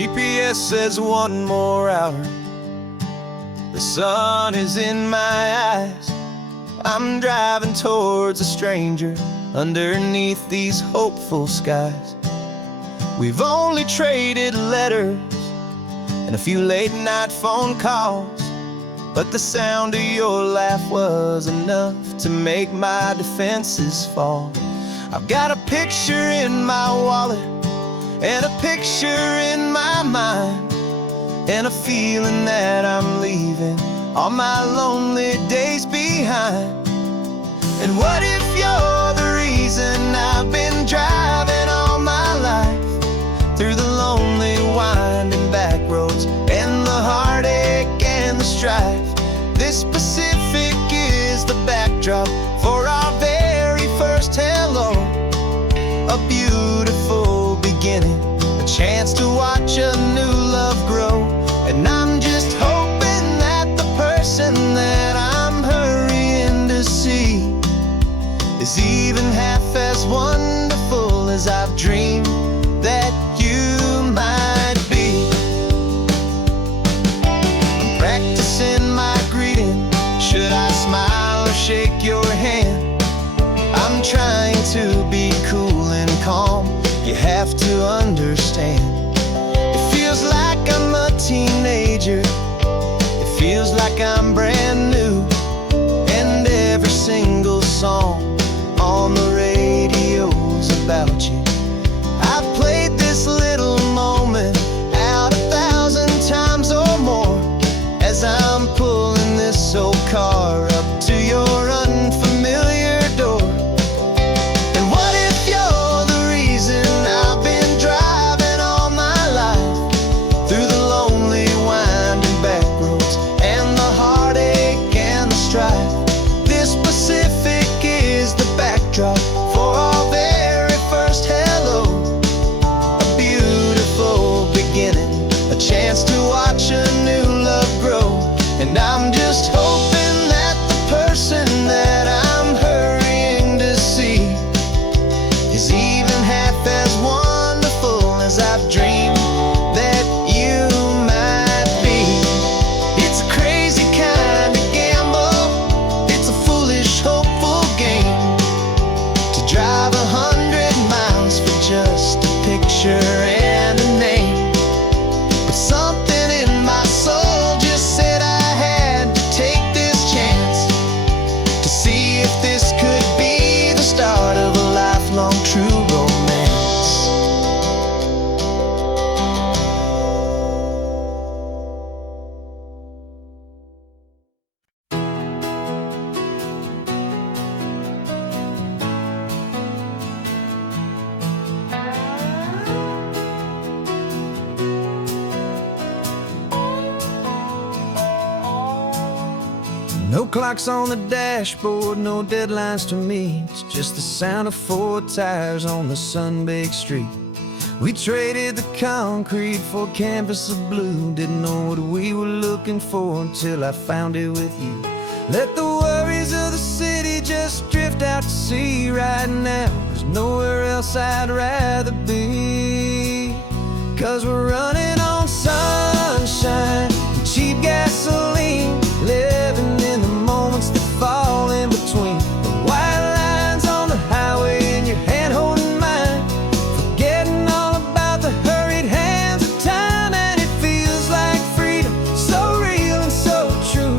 GPS says one more hour. The sun is in my eyes. I'm driving towards a stranger underneath these hopeful skies. We've only traded letters and a few late night phone calls, but the sound of your laugh was enough to make my defenses fall. I've got a picture in my wallet and a picture in my mind, and a feeling that I'm leaving all my lonely days behind. And what if you're the reason I've been driving all my life, through the lonely winding back roads and the heartache and the strife? This Pacific is the backdrop for our very first hello. A beautiful beginning, a chance to watch a new love grow. And I'm just hoping that the person that I'm hurrying to see is even half as wonderful as I've dreamed that you might be. I'm practicing my greeting. Should I smile or shake your hand? I'm trying to be cool and calm. You have to understand. It feels like I'm a teenager. It feels like I'm brand new. And every single song on the radio's about you. I've played this little moment out 1,000 times or more, as I'm pulling this old car up to your unfamiliar door. And what if you're the reason I've been driving all my life, through the lonely winding back roads and the heartache and the strife? This Pacific is the backdrop for our very first hello. A beautiful beginning, a chance to watch a new love grow. And I'm just hoping that the person that I'm hurrying to see is even half as wonderful as I've dreamed that you might be. It's a crazy kind of gamble. It's a foolish, hopeful game to drive 100 miles for just a picture and a name. But something in my soul just said I had to take this chance to see if this could be the start of a lifelong true romance. No clocks on the dashboard, no deadlines to meet. It's just the sound of 4 tires on the sun-baked street. We traded the concrete for a canvas of blue. Didn't know what we were looking for until I found it with you. Let the worries of the city just drift out to sea. Right now, there's nowhere else I'd rather be. 'Cause we're running on sunshine and cheap gasoline, living in the moments that fall in between. The white lines on the highway and your hand holding mine, forgetting all about the hurried hands of time. And it feels like freedom, so real and so true,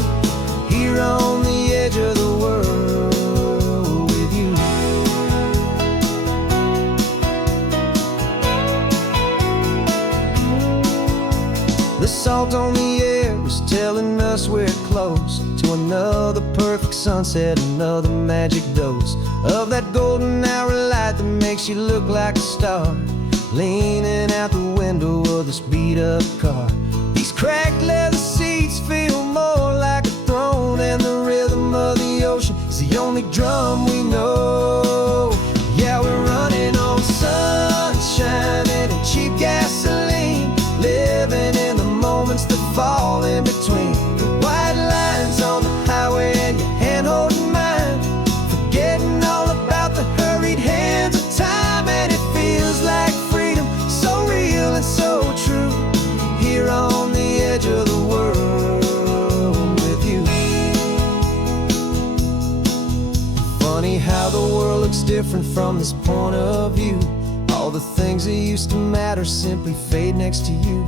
here on the edge of the world with you. The salt on the air is telling us we're close to another perfect sunset, another magic dose of that golden hour light that makes you look like a star, leaning out the window of this beat-up car. These cracked leather seats feel more like a throne, and the rhythm of the ocean is the only drum we know. Yeah, we're running on sunshine and a cheap gasoline, living in the moments that fall in between. The white lines on the highway and your hand holding mine, forgetting all about the hurried hands of time. And it feels like freedom, so real and so true, looks different from this point of view. All the things that used to matter simply fade next to you.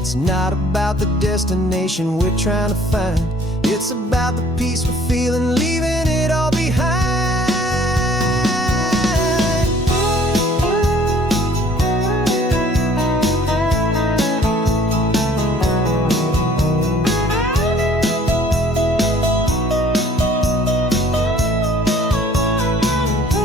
It's not about the destination we're trying to find. It's about the peace we're feeling, leaving it all behind.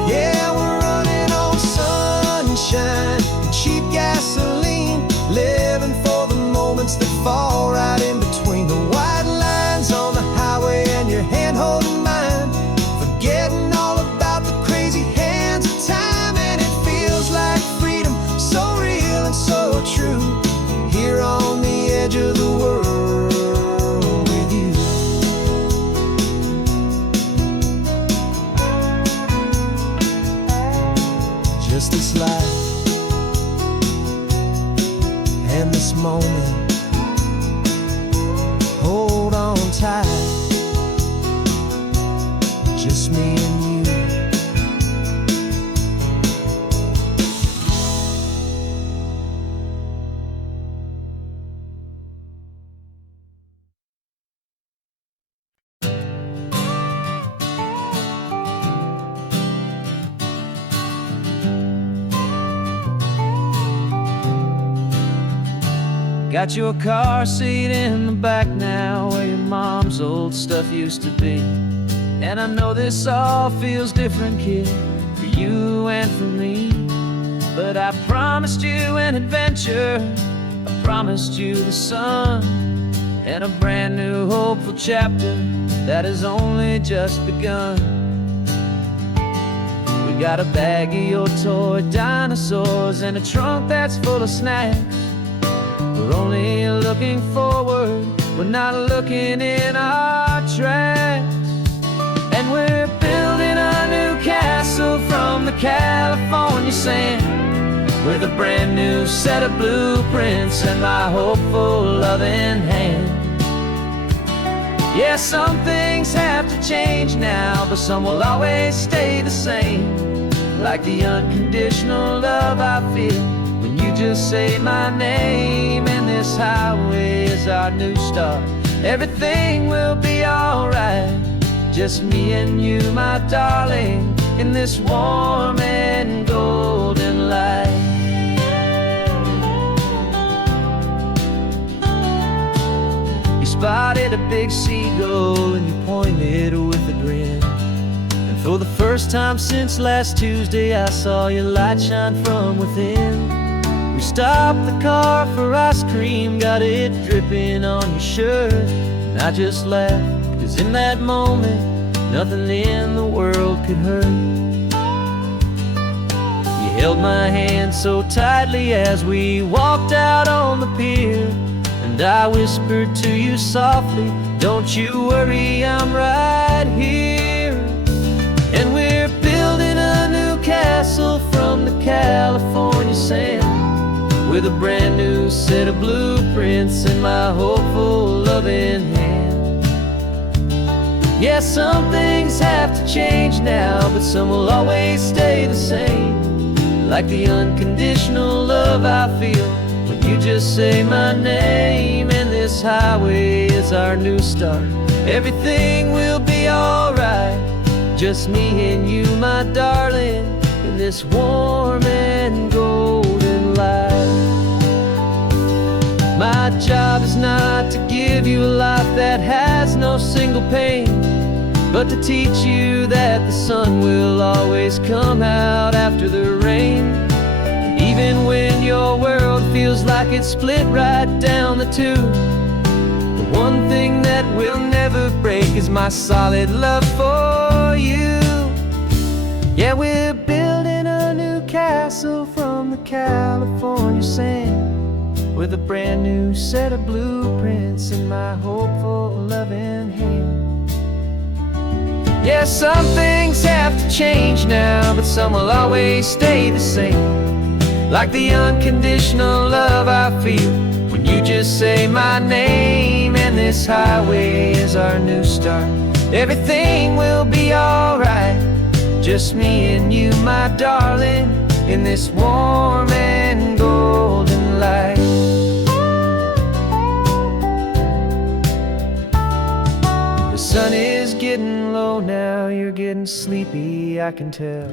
Yeah, we're running on sunshine and cheap gasoline, living for the moments that fall right in between the white lines on the highway and your hand holding mine, forgetting all about the crazy hands of time. And it feels like freedom, so real and so true, here on the edge of the world with you. Just this life and this moment, hold on tight, just me and you. Got your car seat in the back now, where your mom's old stuff used to be. And I know this all feels different, kid, for you and for me. But I promised you an adventure, I promised you the sun, and a brand new hopeful chapter that has only just begun. We got a bag of your toy dinosaurs and a trunk that's full of snacks. We're only looking forward, we're not looking in our tracks. And we're building a new castle from the California sand, with a brand new set of blueprints and my hopeful loving hand. Yeah, some things have to change now, but some will always stay the same, like the unconditional love I feel when you just say my name. And this highway is our new start, everything will be alright, just me and you, my darling, in this warm and golden light. You spotted a big seagull and you pointed with a grin, and for the first time since last Tuesday I saw your light shine from within. We stopped the car for ice cream, got it dripping on your shirt, and I just laughed, 'cause in that moment nothing in the world could hurt. You held my hand so tightly as we walked out on the pier, and I whispered to you softly, don't you worry, I'm right here. And we're building a new castle from the California sand, with a brand new set of blueprints in my hopeful loving hand. Yeah, some things have to change now, but some will always stay the same, like the unconditional love I feel when you just say my name. And this highway is our new start, everything will be alright, just me and you, my darling, in this warm and golden light. My job is not to give you a life that has no single pain, but to teach you that the sun will always come out after the rain. And even when your world feels like it's split right down the two, the one thing that will never break is my solid love for you. Yeah, we're building a new castle from the California sand, with a brand new set of blueprints in my hopeful loving hand. Yeah, some things have to change now, but some will always stay the same, like the unconditional love I feel when you just say my name. And this highway is our new start, everything will be alright, just me and you, my darling, in this warm and golden light. The sun is getting low now, you're getting sleepy, I can tell.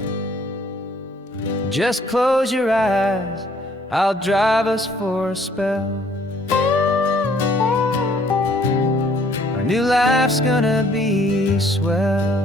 Just close your eyes, I'll drive us for a spell. Our new life's gonna be swell.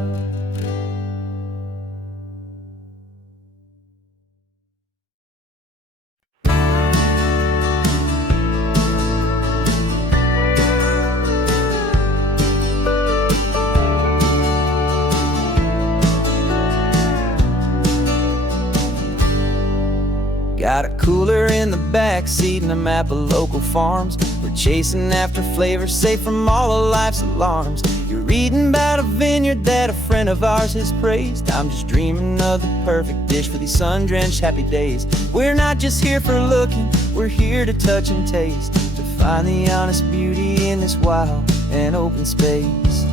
Got a cooler in the back seat and a map of local farms. We're chasing after flavors safe from all of life's alarms. You're reading about a vineyard that a friend of ours has praised. I'm just dreaming of the perfect dish for these sun-drenched happy days. We're not just here for looking, we're here to touch and taste, to find the honest beauty in this wild and open space.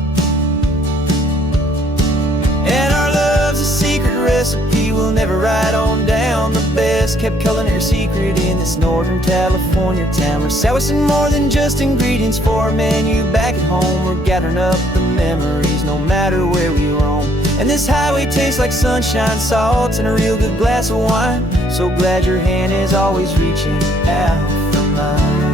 And our love's a secret recipe we'll never write on down. The best kept culinary secret in this Northern California town. We're selling more than just ingredients for a menu back at home. We're gathering up the memories no matter where we roam. And this highway tastes like sunshine, salt, and a real good glass of wine. So glad your hand is always reaching out for mine.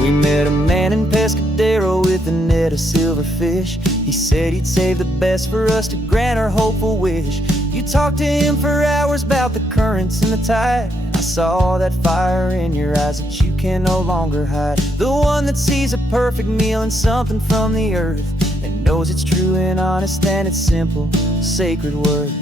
We met a man in Pescadero with a net of silverfish. He said he'd save the best for us to grant our hopeful wish. You talked to him for hours about the currents and the tide. I saw that fire in your eyes that you can no longer hide. The one that sees a perfect meal in something from the earth, and knows it's true and honest and it's simple, sacred worth.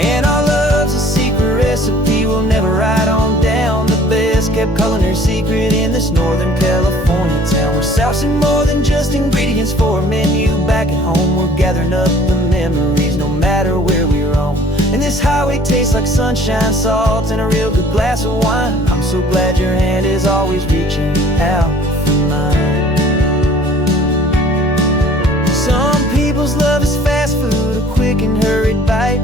And our love's a secret recipe we'll never write on down. The best kept culinary secret in this Northern California town. We're sourcing more than just ingredients for a menu back at home. We're gathering up the memories no matter where we roam. And this highway tastes like sunshine, salt, and a real good glass of wine. I'm so glad your hand is always reaching out for mine. Some people's love is fast food, a quick and hurried bite.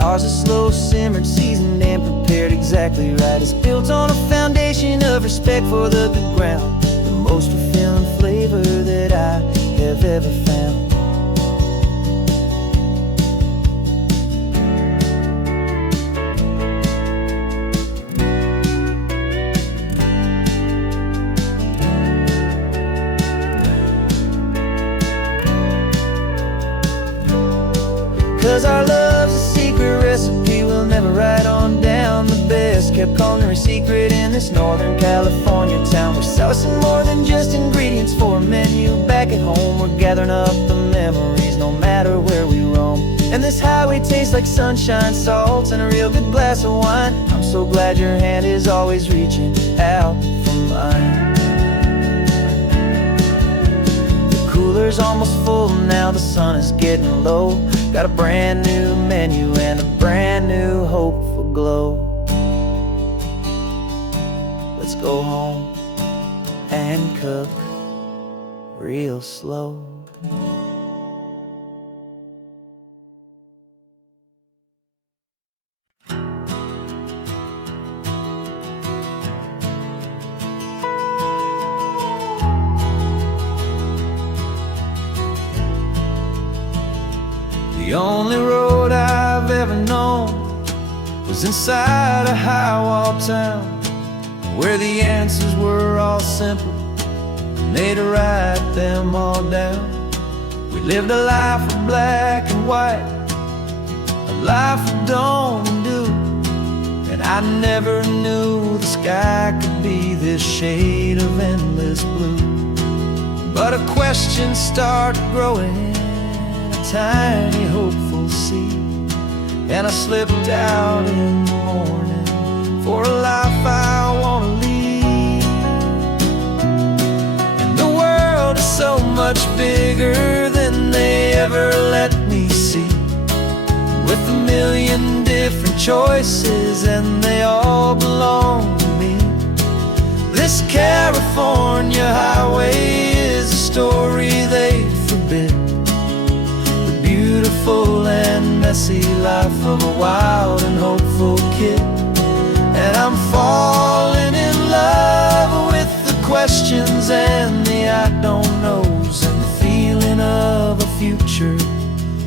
Ours is slow simmered, seasoned, and prepared exactly right. It's built on a foundation of respect for the good ground, the most fulfilling flavor that I have ever found. 'Cause our love's a secret recipe we'll never write on down. The best kept culinary secret in this Northern California town. We're sourcing more than just ingredients for a menu back at home. We're gathering up the memories no matter where we roam. And this highway tastes like sunshine, salt, and a real good glass of wine. I'm so glad your hand is always reaching out for mine. The cooler's almost full now, the sun is getting low. Got a brand new menu and a brand new hopeful glow. Let's go home and cook real slow. The only road I've ever known was inside a high-wall town, where the answers were all simple, and they'd write them all down. We lived a life of black and white, a life of dawn and dew, and I never knew the sky could be this shade of endless blue. But a question started growing, tiny hopeful seed, and I slipped out in the morning for a life I want to lead. And the world is so much bigger than they ever let me see, with a million different choices and they all belong to me. This This California highway is a story they forbid, the beautiful and messy life of a wild and hopeful kid. And I'm falling in love with the questions and the I don't knows, and the feeling of a future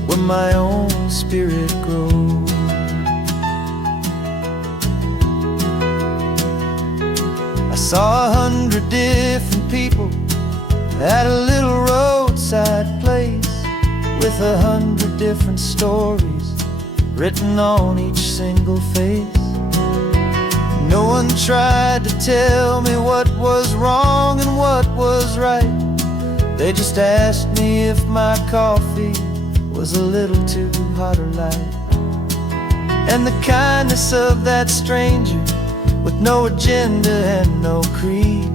where my own spirit grows. I saw 100 different people at a little roadside place, with 100 different stories written on each single face. No one tried to tell me what was wrong and what was right. They just asked me if my coffee was a little too hot or light. And the kindness of that stranger, with no agenda and no creed,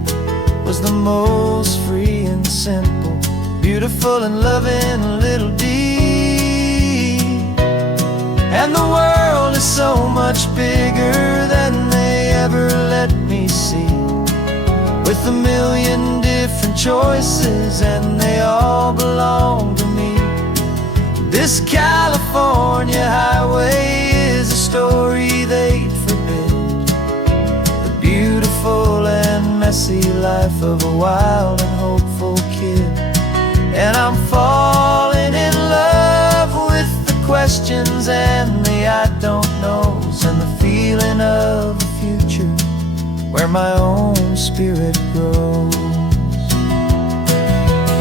was the most free and simple, beautiful and loving little deed. And the world is so much bigger than they ever let me see, with a million different choices and they all belong to me. This California highway is a story they'd forbid, the beautiful and messy life of a wild and hopeful kid. And I'm falling in love with the questions and the I don't knows, and the feeling of a future where my own spirit grows.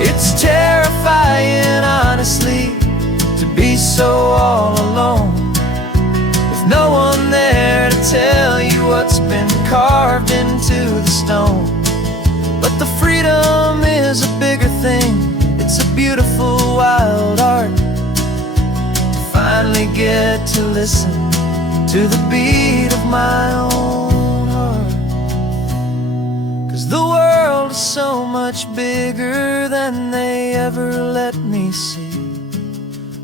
It's terrifying, honestly, to be so all alone, with no one there to tell you what's been carved into the stone. But the freedom is a bigger thing. It's a beautiful wild art to finally get to listen to the beat of my own heart. 'Cause the world is so much bigger than they ever let me see,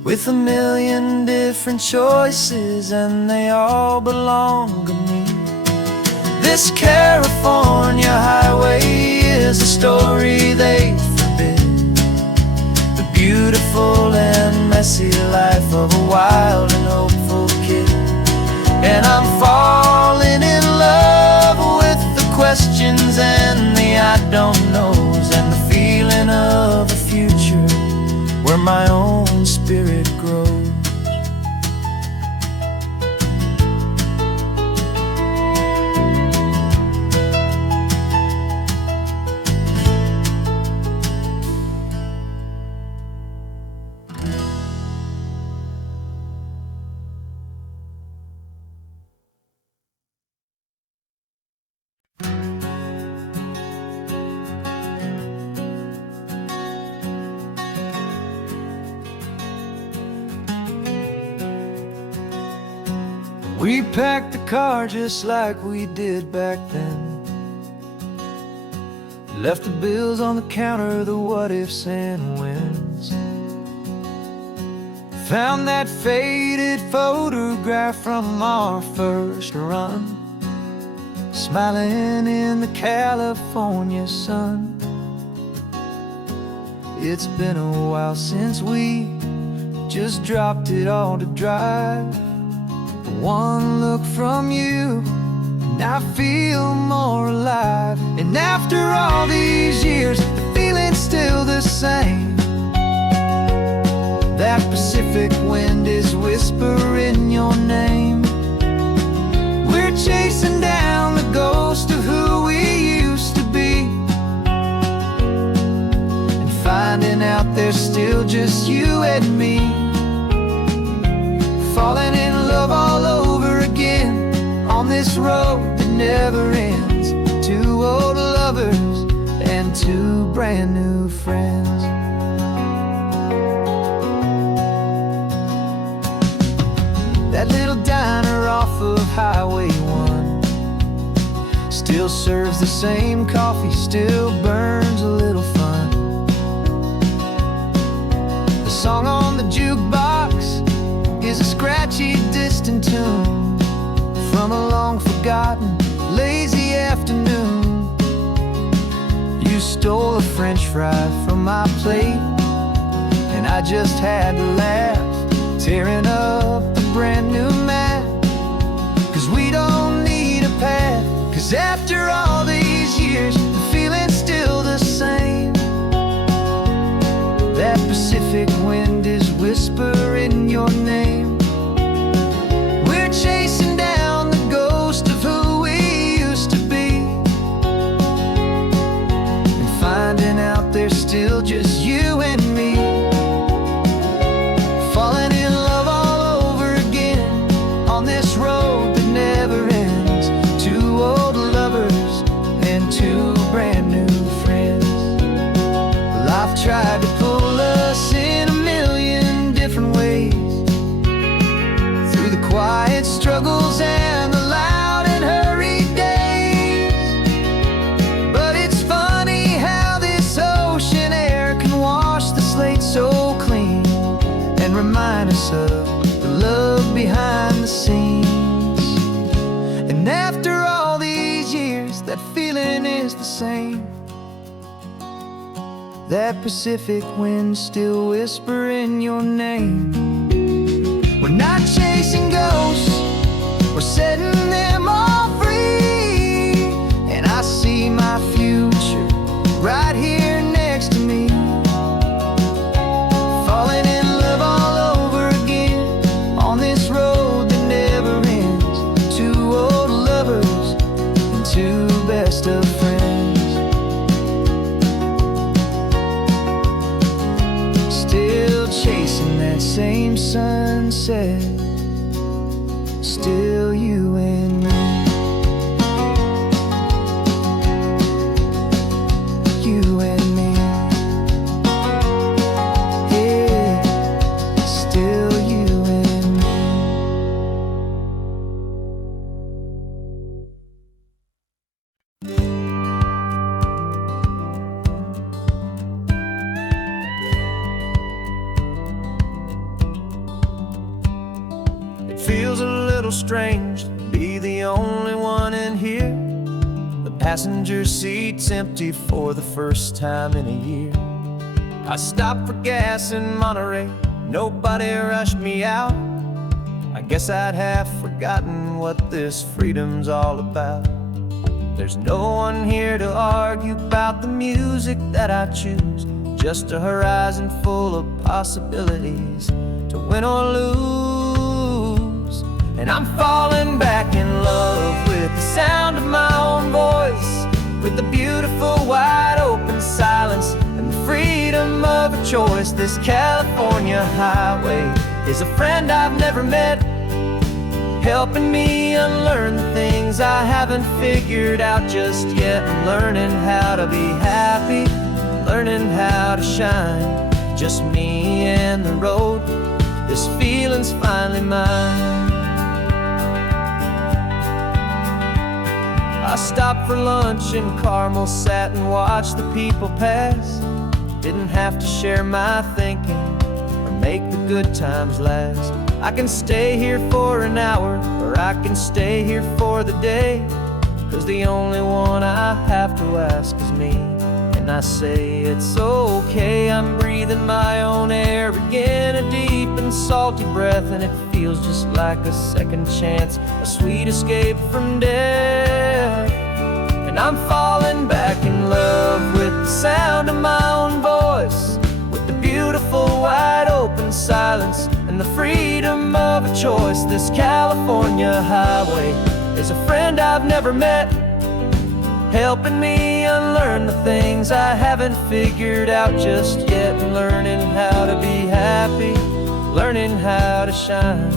with a million different choices and they all belong to me. This California highway is a story they forbid, the beautiful and messy life of a wild and hopeful kid. And I'm falling in love with the questions and the I don't knows, and the feeling of a future where my own spirit grows. We packed the car just like we did back then, left the bills on the counter, the what ifs and whens. Found that faded photograph from our first run, smiling in the California sun. It's been a while since we just dropped it all to drive. One look from you and I feel more alive. And after all these years, the feeling's still the same. That Pacific wind is whispering your name. We're chasing down the ghost of who we used to be, and finding out there's still just you and me. Falling in love all over again on this road that never ends. Two old lovers and two brand new friends. That little diner off of Highway 1 still serves the same coffee, still burns a little fun. The song on the jukebox is a scratchy, distant tune from a long-forgotten, lazy afternoon. stole a French fry from my plate, and I just had to laugh, tearing up a brand new map. 'Cause we don't need a path, 'cause after all these years, the feeling's still the same. That Pacific wind is whispering your name. We're chasing down the ghost of who we used to be, and finding out there's still just you and me. Falling in love all over again on this road that never ends. Two old lovers and two brand new friends. Life tried to pull us in a million different ways, through the quiet struggles and the loud and hurried days. But it's funny how this ocean air can wash the slate so clean, and remind us of the love behind the scenes. And after all these years, that feeling is the same. That Pacific wind still whispering your name. We're not chasing ghosts, we're setting them all free. And I see my future right here next to me. Falling in love all over again on this road that never ends. Two old lovers and two best of friends. Still chasing that same sunset, still you and me. You and me. Yeah, still you and me. It feels a little strange to be the only one in here. The passenger seat's empty for the first time in a year. I stopped for gas in Monterey, nobody rushed me out. I guess I'd have forgotten what this freedom's all about. There's no one here to argue about the music that I choose, just a horizon full of possibilities to win or lose. And I'm falling back in love with the sound of my own voice, with the beautiful wide open silence and the freedom of a choice. This California highway is a friend I've never met, helping me unlearn the things I haven't figured out just yet. I'm learning how to be happy, learning how to shine, just me and the road. This feeling's finally mine. I stopped for lunch in Carmel, sat and watched the people pass. Didn't have to share my thinking or make the good times last. I can stay here for an hour, or I can stay here for the day, 'cause the only one I have to ask is me. And I say it's okay, I'm breathing my own air again, a deep and salty breath, and it feels just like a second chance, a sweet escape from death. And I'm falling back in love with the sound of my own voice, with the beautiful wide open silence and the freedom of a choice. This California highway is a friend I've never met, helping me unlearn the things I haven't figured out just yet. And learning how to be happy, learning how to shine,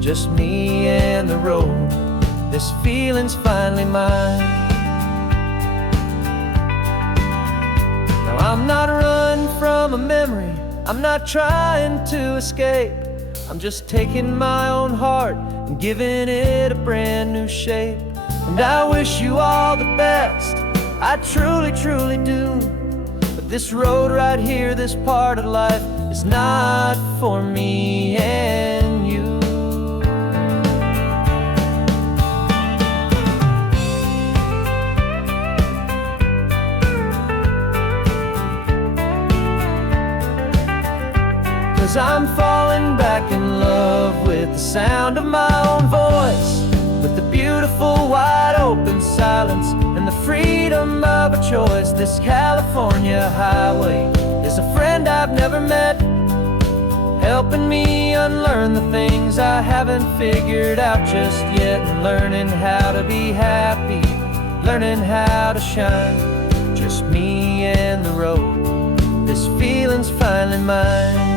just me and the road. This feeling's finally mine. Now I'm not running from a memory, I'm not trying to escape. I'm just taking my own heart and giving it a brand new shape. And I wish you all the best, I truly, truly do. But this road right here, this part of life, is not for me and you. 'cause I'm falling back in love with the sound of my own voice, with the beautiful wide open silence and the freedom of a choice. This California highway is a friend I've never met, helping me unlearn the things I haven't figured out just yet, and learning how to be happy, learning how to shine. Just me and the road, this feeling's finally mine.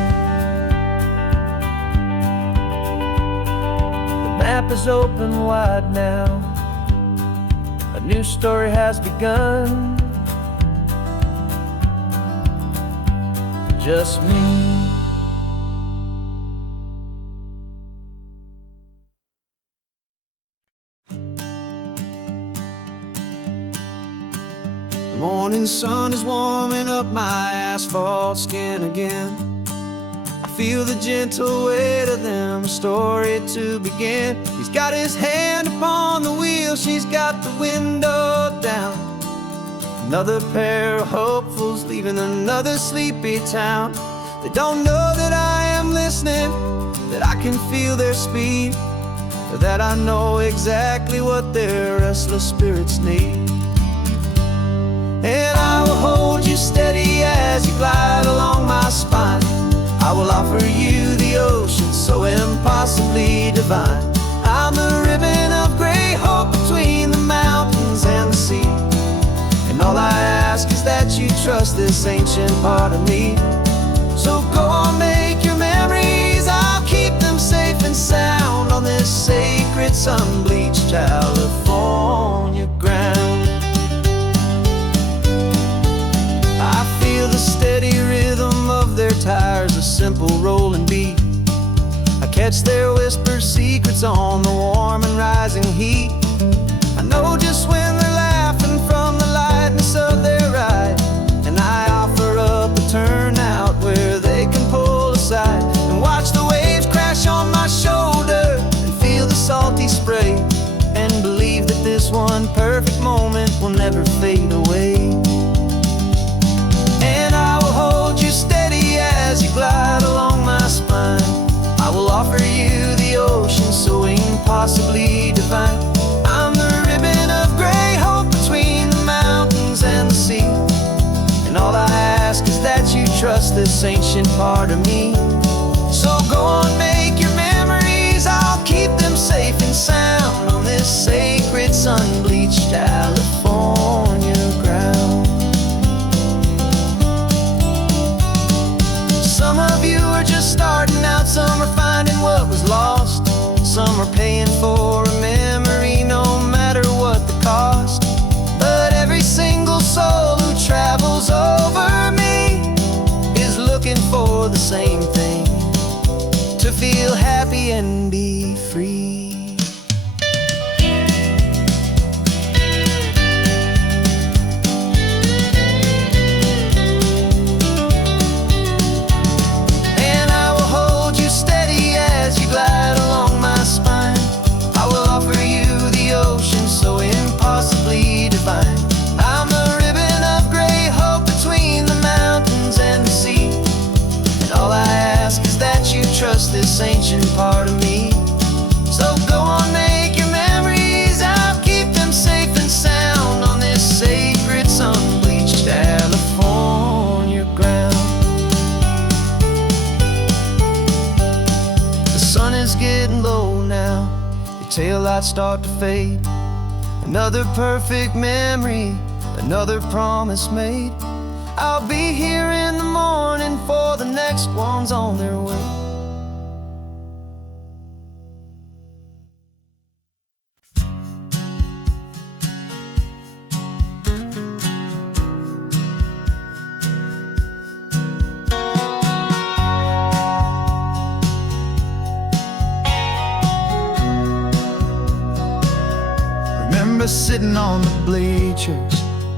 The map is open wide now, a new story has begun. Just me. The morning sun is warming up my asphalt skin again. I feel the gentle weight of them, a story to begin. He's got his hand upon the wheel, she's got the window down. Another pair of hopefuls leaving another sleepy town. They don't know that I am listening, that I can feel their speed, or that I know exactly what their restless spirits need. And I will hold you steady as you glide along my spine. I will offer you the ocean so impossibly divine. I'm the ribbon of gray hope between the mountains and the sea. And all I ask is that you trust this ancient part of me. So go on, make your memories, I'll keep them safe and sound on this sacred sun-bleached California ground. I feel the steady rhythm of their tires, a simple rolling beat. I catch their whispered secrets on the warm and rising heat. I know just when they're laughing from the lightness of their ride, and I offer up a turnout where they can pull aside and watch the waves crash on my shoulder and feel the salty spray, and believe that this one perfect moment will never fade away. And I will hold you steady as you glide along my spine. I will offer you the ocean so impossibly divine. I'm the ribbon of gray hope between the mountains and the sea. And all I ask is that you trust this ancient part of me. So go on, make your memories, I'll keep them safe and sound on this sacred sun-bleached California ground. Some of you are just starting out, some are finding what was lost, some are paying for a memory no matter what the cost. But every single soul who travels over me is looking for the same thing, to feel happy and be free. Glide along my spine. I will offer you the ocean so impossibly divine. I'm the ribbon of gray hope between the mountains and the sea. And all I ask is that you trust this ancient part of me. So go on, make your memories, I'll keep them safe and sound on this sacred sun-bleached California ground. Is getting low now, your taillights start to fade. Another perfect memory, another promise made. I'll be here in the morning for the next ones on their way. Sitting on the bleachers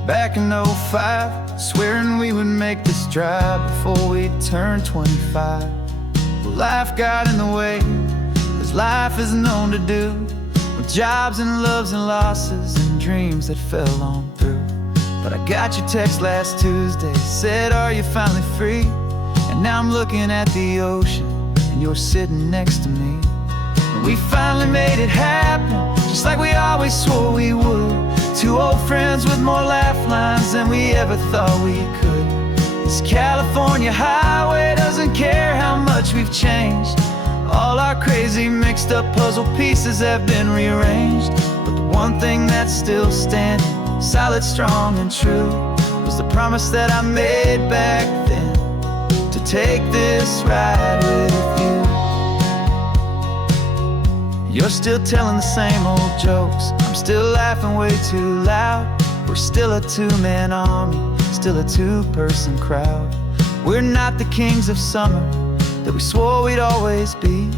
back in '05, swearing we would make this drive before we turned 25. Well, life got in the way, as life is known to do, with jobs and loves and losses and dreams that fell on through. But I got your text last Tuesday, said, are you finally free? And Now I'm looking at the ocean, and you're sitting next to me. And we finally made it happen, just like we always swore we would. Two old friends with more laugh lines than we ever thought we could. This California highway doesn't care how much we've changed. All our crazy mixed up puzzle pieces have been rearranged. But the one thing that's still standing, solid, strong, and true, was the promise that I made back then, to take this ride with you. You're still telling the same old jokes, I'm still laughing way too loud. We're still a two-man army, still a two-person crowd. We're not the kings of summer that we swore we'd always be.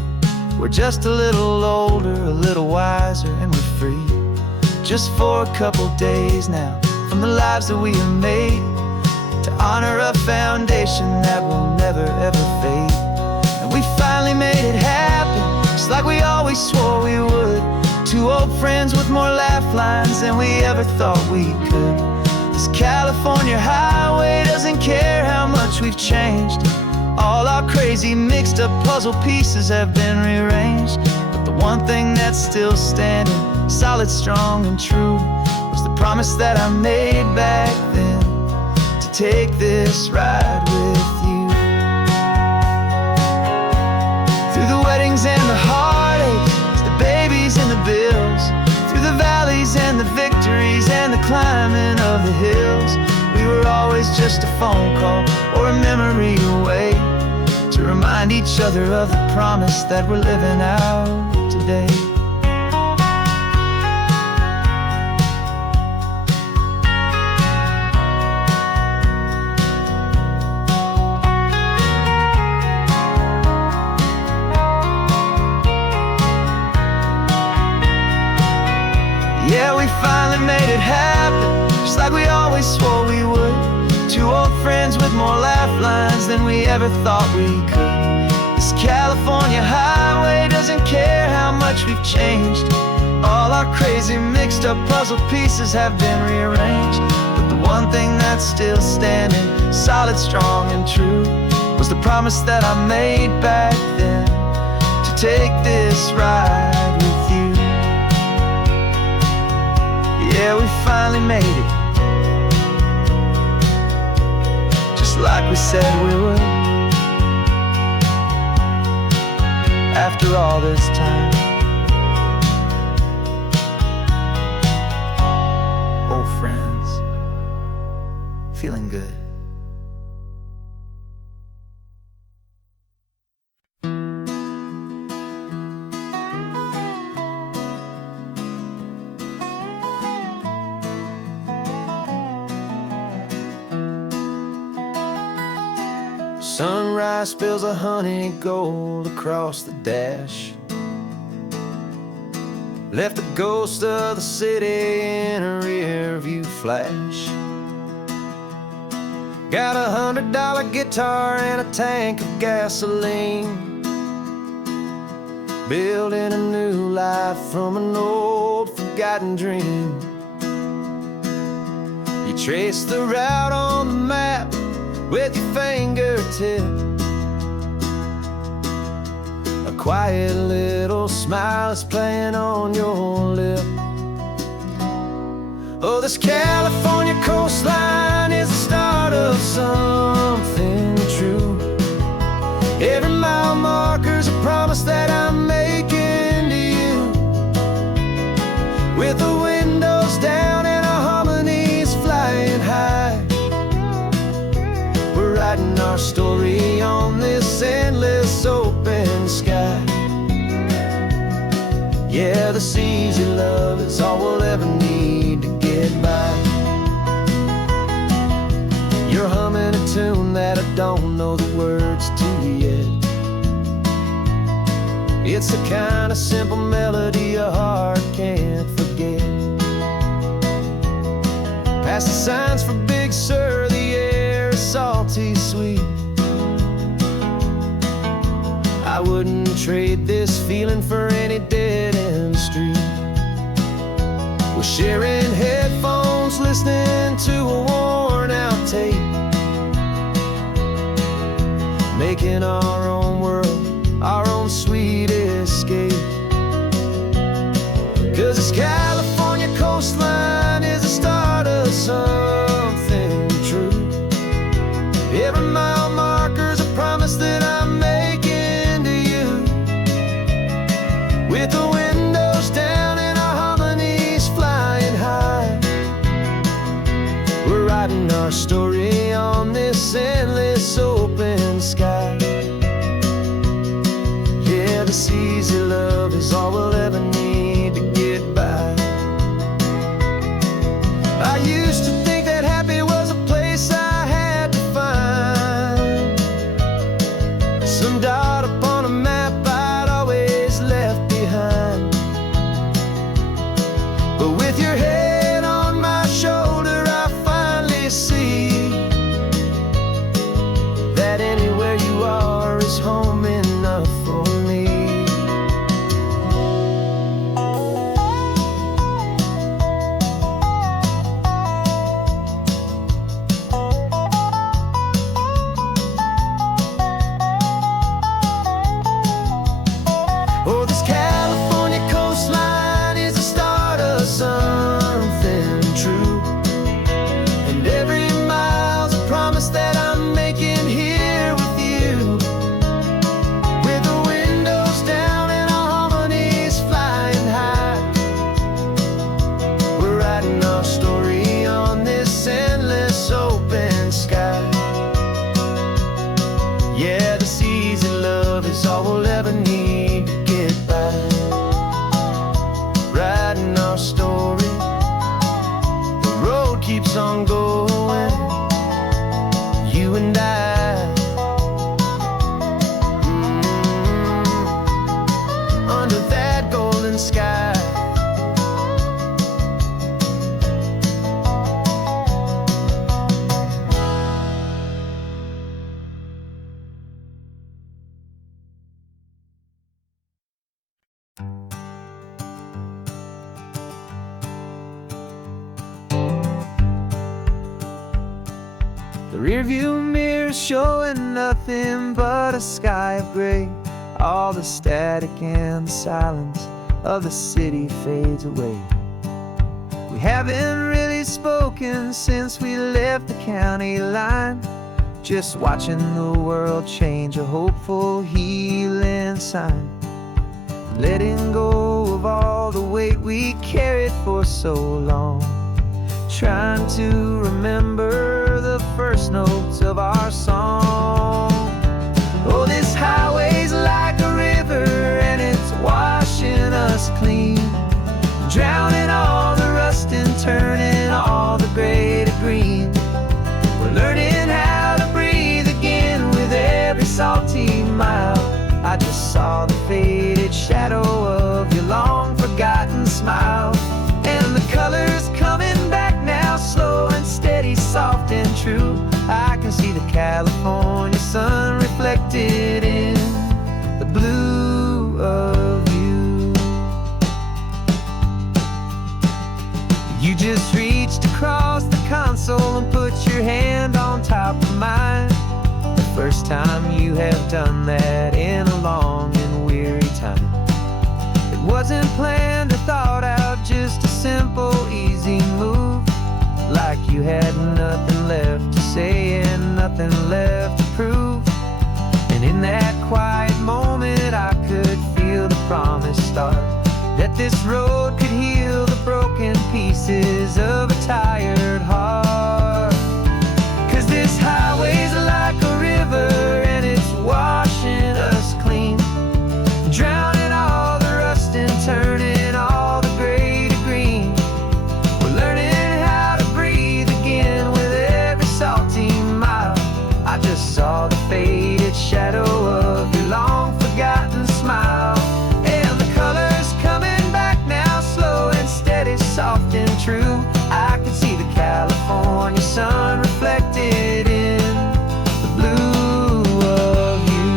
We're just a little older, a little wiser, and we're free. Just for a couple days now, from the lives that we have made, to honor a foundation that will never ever fade. And we finally made it happen, just like we always swore we would. Two old friends with more laugh lines than we ever thought we could. This California highway doesn't care how much we've changed. All our crazy mixed up puzzle pieces have been rearranged. But the one thing that's still standing, solid, strong, and true, was the promise that I made back then, to take this ride with you. Through the weddings and the heartaches, the babies and the bills, through the valleys and the victories and the climbing of the hills, we were always just a phone call or a memory away, to remind each other of the promise that we're living out today. Yeah, we finally made it happen, just like we always swore we would. Two old friends with more laugh lines than we ever thought we could. This California highway doesn't care how much we've changed. All our crazy mixed up puzzle pieces have been rearranged. But the one thing that's still standing, solid, strong, and true, was the promise that I made back then, to take this ride with you. Yeah, we finally made it, just like we said we would. After all this time, old friends, feeling good. Sunrise spills a honey gold across the dash, left the ghost of the city in a rear view flash. Got a $100 guitar and a tank of gasoline, building a new life from an old forgotten dream. You trace the route on the map with your fingertip, a quiet little smile is playing on your lip. Oh, this California coastline is the start of something true. Every mile marker's a promise that I'm making to you, with the windows down and our harmonies flying high. We're writing our story on this endless open sky. Yeah, this easy love is all we'll ever need to get by. You're humming a tune that I don't know the words to yet. It's the kind of simple melody a heart can't forget. Past the signs for Big Sur, the air is salty sweet. I wouldn't trade this feeling for any dead-end street. We're sharing headphones, listening to a worn-out tape. making our own world, our own sweet escape. 'Cause this California coastline is the start of something true. Every mile marker's a promise that I'm making to you. With the windows down and our harmonies flying high, we're writing our story on this endless open sky. Yeah, this easy love is all we'll ever need to get by. I used to think that happy was a place I had to find, some dot upon a map I'd always left behind. But with your head on my shoulder, I finally see that anywhere you are is home enough for me. Oh, this California coastline is the start of something true. And every mile's a promise that I'm making here with you. With the windows down and our harmonies flying high, we're writing our story on this endless open sky. Yeah, this easy love is all we'll ever need to get by. Writing our story, the road keeps on going, you and I. Under that golden sky. The rearview mirror's showing nothing but a sky of gray. All the static and the silence of the city fades away. We haven't really spoken since we left the county line, just watching the world change, a hopeful healing sign. Letting go of all the weight we carried for so long, trying to remember the first notes of our song. Oh, this highway's like a river and it's washing us clean, drowning all the rust and turning all the gray to green. We're learning how to breathe again with every salty mile. I just saw the faded shadow of your long forgotten smile, and the colors coming back now, slow and steady, soft and true. I can see the California sun reflected in the blue of you. You just reached across the console and put your hand on top of mine. The first time you have done that in a long and weary time. It wasn't planned or thought out, just a simple, easy move. Like you had nothing left to say and nothing left to prove. And in that quiet moment I could feel the promise start, that this road could heal the broken pieces of a tired heart. 'Cause this highway's like a river and it's washing us clean, drowning all the rust and turning all the gray to green. We're learning how to breathe again with every salty mile. I just saw the faded shadow of your long forgotten smile, and the colors coming back now, slow and steady, soft and true. I can see the California sun reflected in the blue of you.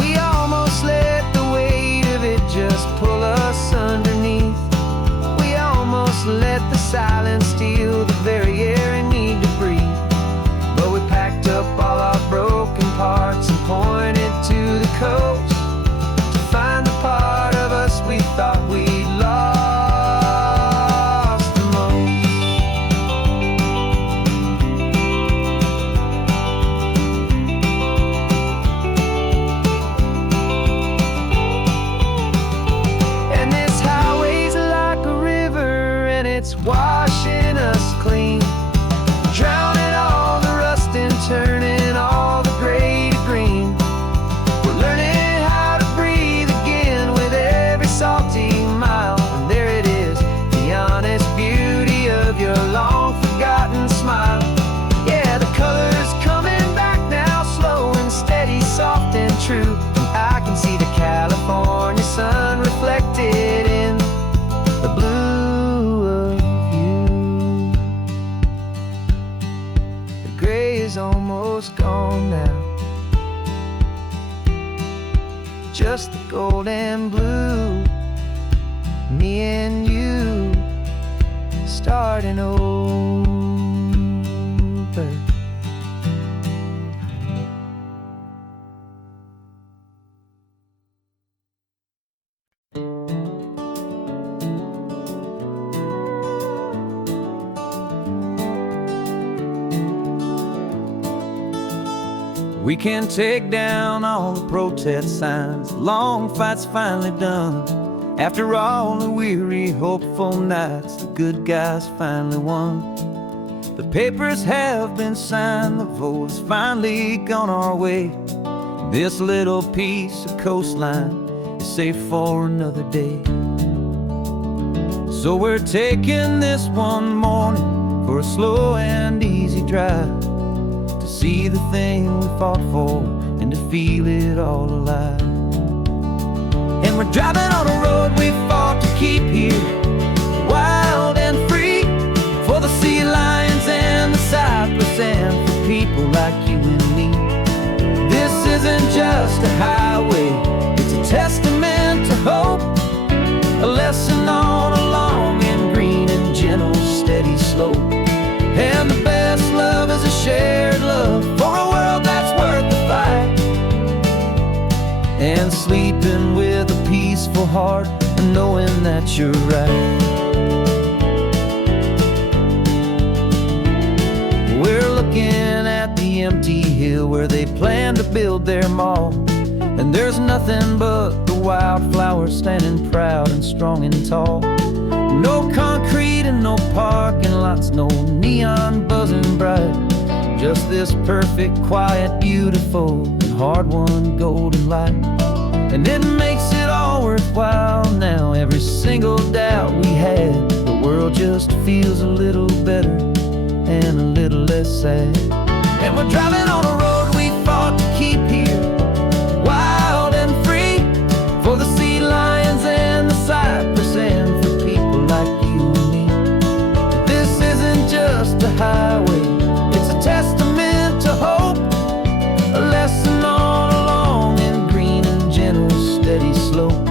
We almost let the weight of it just pull us underneath. We almost let the silence steal the very air I need to breathe. is almost gone now. Just the gold and blue, me and you starting over. We can take down all the protest signs, long fight's finally done. After all the weary, hopeful nights, the good guys finally won. The papers have been signed, the vote has finally gone our way. This little piece of coastline is safe for another day. So we're taking this one morning for a slow and easy drive, to see the thing we fought for and to feel it all alive. And we're driving on a road we fought to keep here, wild and free, for the sea lions and the cypress and for people like you and me. This isn't just a highway, it's a testament to hope, a lesson on a long and green and gentle steady slope. And the best love is a shared love for a world that's worth the fight, and sleeping with a peaceful heart and knowing that you're right. We're looking at the empty hill where they plan to build their mall, and there's nothing but the wildflowers standing proud and strong and tall. No concrete and no parking lots, no neon buzzing bright, just this perfect, quiet, beautiful, and hard-won golden light. And it makes it all worthwhile now. Every single doubt we had, the world just feels a little better and a little less sad. And we're driving on a road we fought to keep here, wild and free, for the sea lions and the cypress and for people like you and me. This isn't just a highway, it's a testament to hope, a lesson on a long and green and gentle steady slope.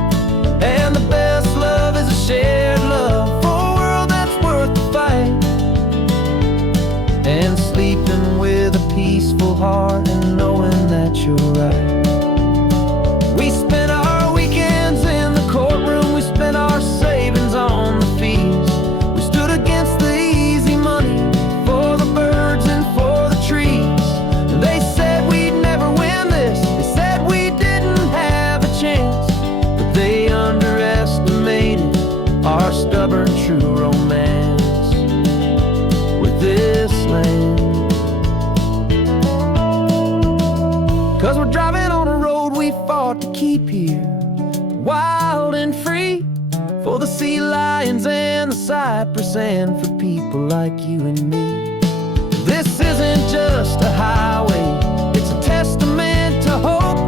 And the best love is a shared love for a world that's worth the fight, and sleeping with a peaceful heart and knowing that you're right. We spent our weekends in the courtroom, we spent our savings on the fees. We stood against the easy money for the birds and for the trees. And they said we'd never win this, they said we didn't have a chance, but they underestimated our stubborn true romance with this land. 'Cause we're driving on a road we fought to keep here, wild and free, for the sea lions and the cypress and for people like you and me. This isn't just a highway, it's a testament to hope,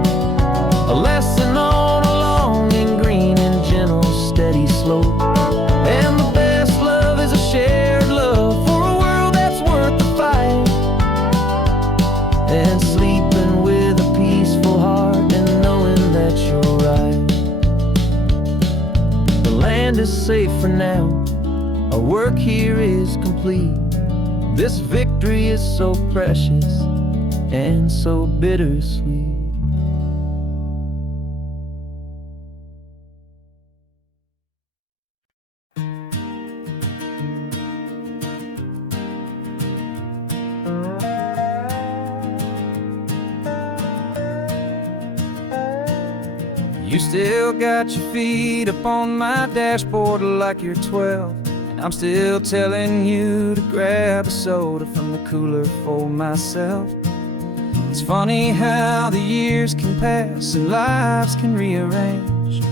a lesson on a long and green and gentle steady slope. And the best love is a shared love for a world that's worth the fight, and sleeping with a peaceful heart and knowing that you're right. The land is safe for now, our work here is complete. This victory is so precious and so bittersweet. You still got your feet up on my dashboard like you're 12, and I'm still telling you to grab a soda from the cooler for myself. It's funny how the years can pass and lives can rearrange,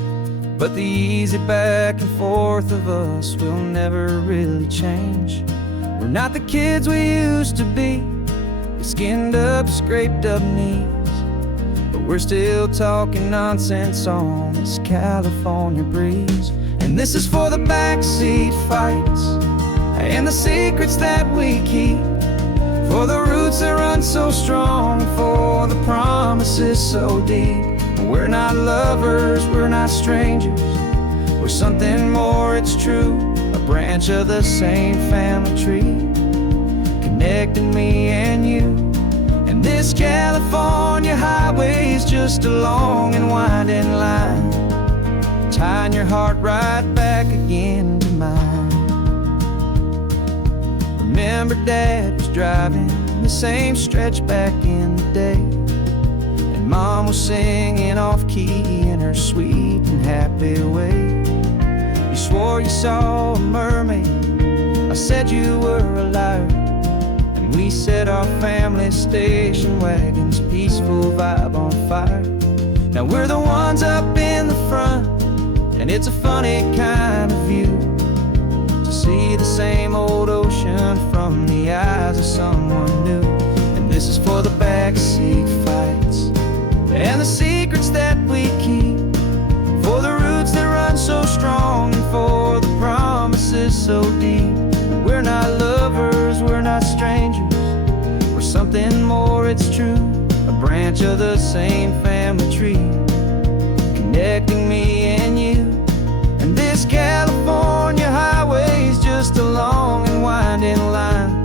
but the easy back and forth of us will never really change. We're not the kids we used to be, with skinned up, scraped up knees, but we're still talking nonsense on this California breeze. And this is for the backseat fights and the secrets that we keep, for the roots roots that run so strong, for the promises so deep. We're not lovers, we're not strangers, we're something more, it's true. A branch of the same family tree, connecting me and you. And this California highway is just a long and winding line, tying your heart right back again to mine. Remember Dad was driving the same stretch back in the day, and Mom was singing off-key in her sweet and happy way. You swore you saw a mermaid, I said you were a liar, and we set our family station wagon's peaceful vibe on fire. Now we're the ones up in the front, and it's a funny kind of view to see the same old ocean from the eyes of someone new. And this is for the backseat fights and the secrets that we keep, for the roots that run so strong, and for the promises so deep. We're not lovers, we're not strangers, we're something more, it's true. A branch of the same family tree, connecting me and you. And this California highway is just a long and winding line,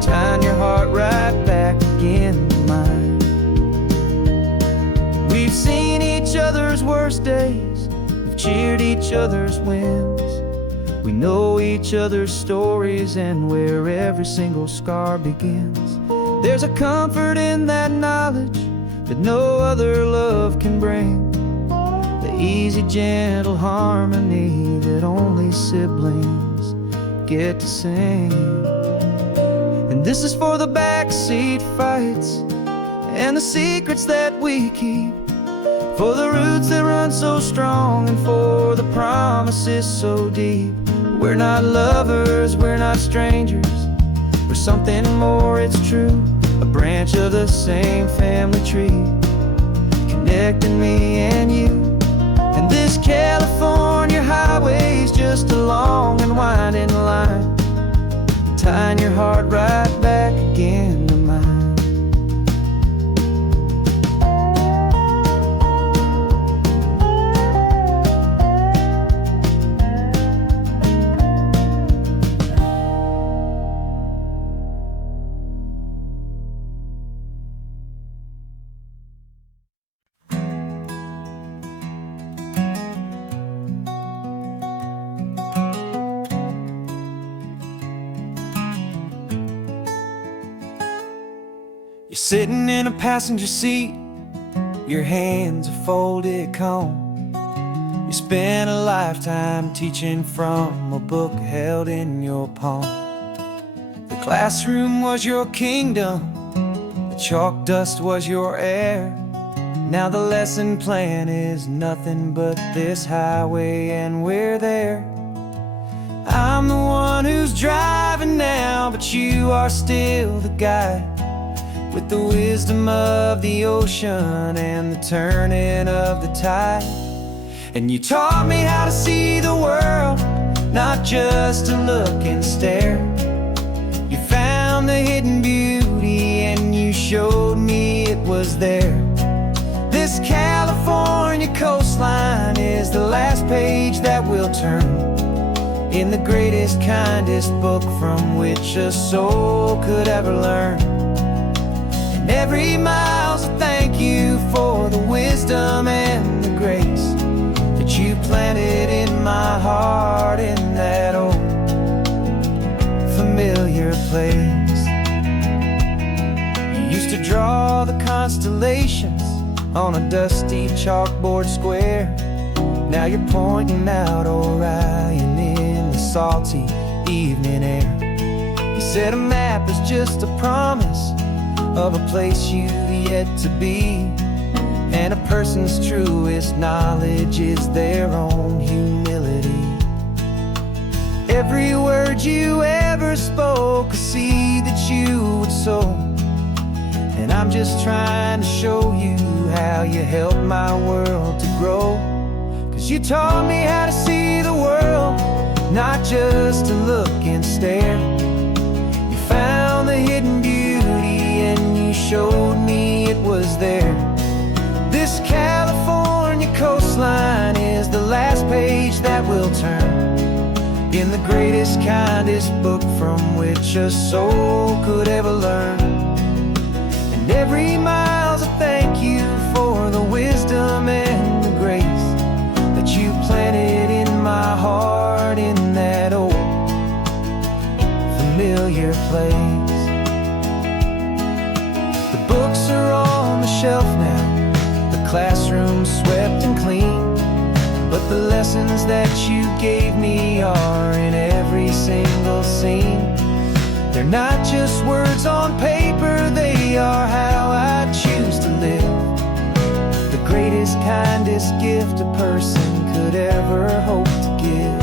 tying your heart right back again to mine. We've seen each other's worst days, we've cheered each other's wins. We know each other's stories and where every single scar begins. There's a comfort in that knowledge that no other love can bring, the easy, gentle harmony that only siblings get to sing. And this is for the backseat fights and the secrets that we keep, for the roots that run so strong, and for the promises so deep. We're not lovers, we're not strangers, we're something more, it's true. A branch of the same family tree, connecting me and you. And this California highway is just a long and winding line, tying your heart right back again to mine. You're sitting in a passenger seat, your hands a folded comb. You spent a lifetime teaching from a book held in your palm. The classroom was your kingdom, the chalk dust was your air. Now the lesson plan is nothing but this highway, and we're there. I'm the one who's driving now, but you are still the guide, with the wisdom of the ocean and the turning of the tide. And you taught me how to see the world, not just to look and stare. You found the hidden beauty and you showed me it was there. This California coastline is the last page that we'll turn in the greatest, kindest book from which a soul could ever learn. And every mile's a thank you for the wisdom and the grace that you planted in my heart in that old familiar place. You used to draw the constellations on a dusty chalkboard square. Now you're pointing out Orion in the salty evening air. You said a map is just a promise of a place you've yet to be, and a person's truest knowledge is their own humility. Every word you ever spoke, a seed that you would sow, and I'm just trying to show you how you helped my world to grow. 'Cause you taught me how to see the world, not just to look and stare. You found the hidden beauty kindest book from which a soul could ever learn. And every mile's a thank you for the wisdom and the grace that you planted in my heart in that old familiar place. The books are on the shelf now, the classroom swept and clean, but the lessons that you gave me are in every single scene. They're not just words on paper, they are how I choose to live. The greatest, kindest gift a person could ever hope to give.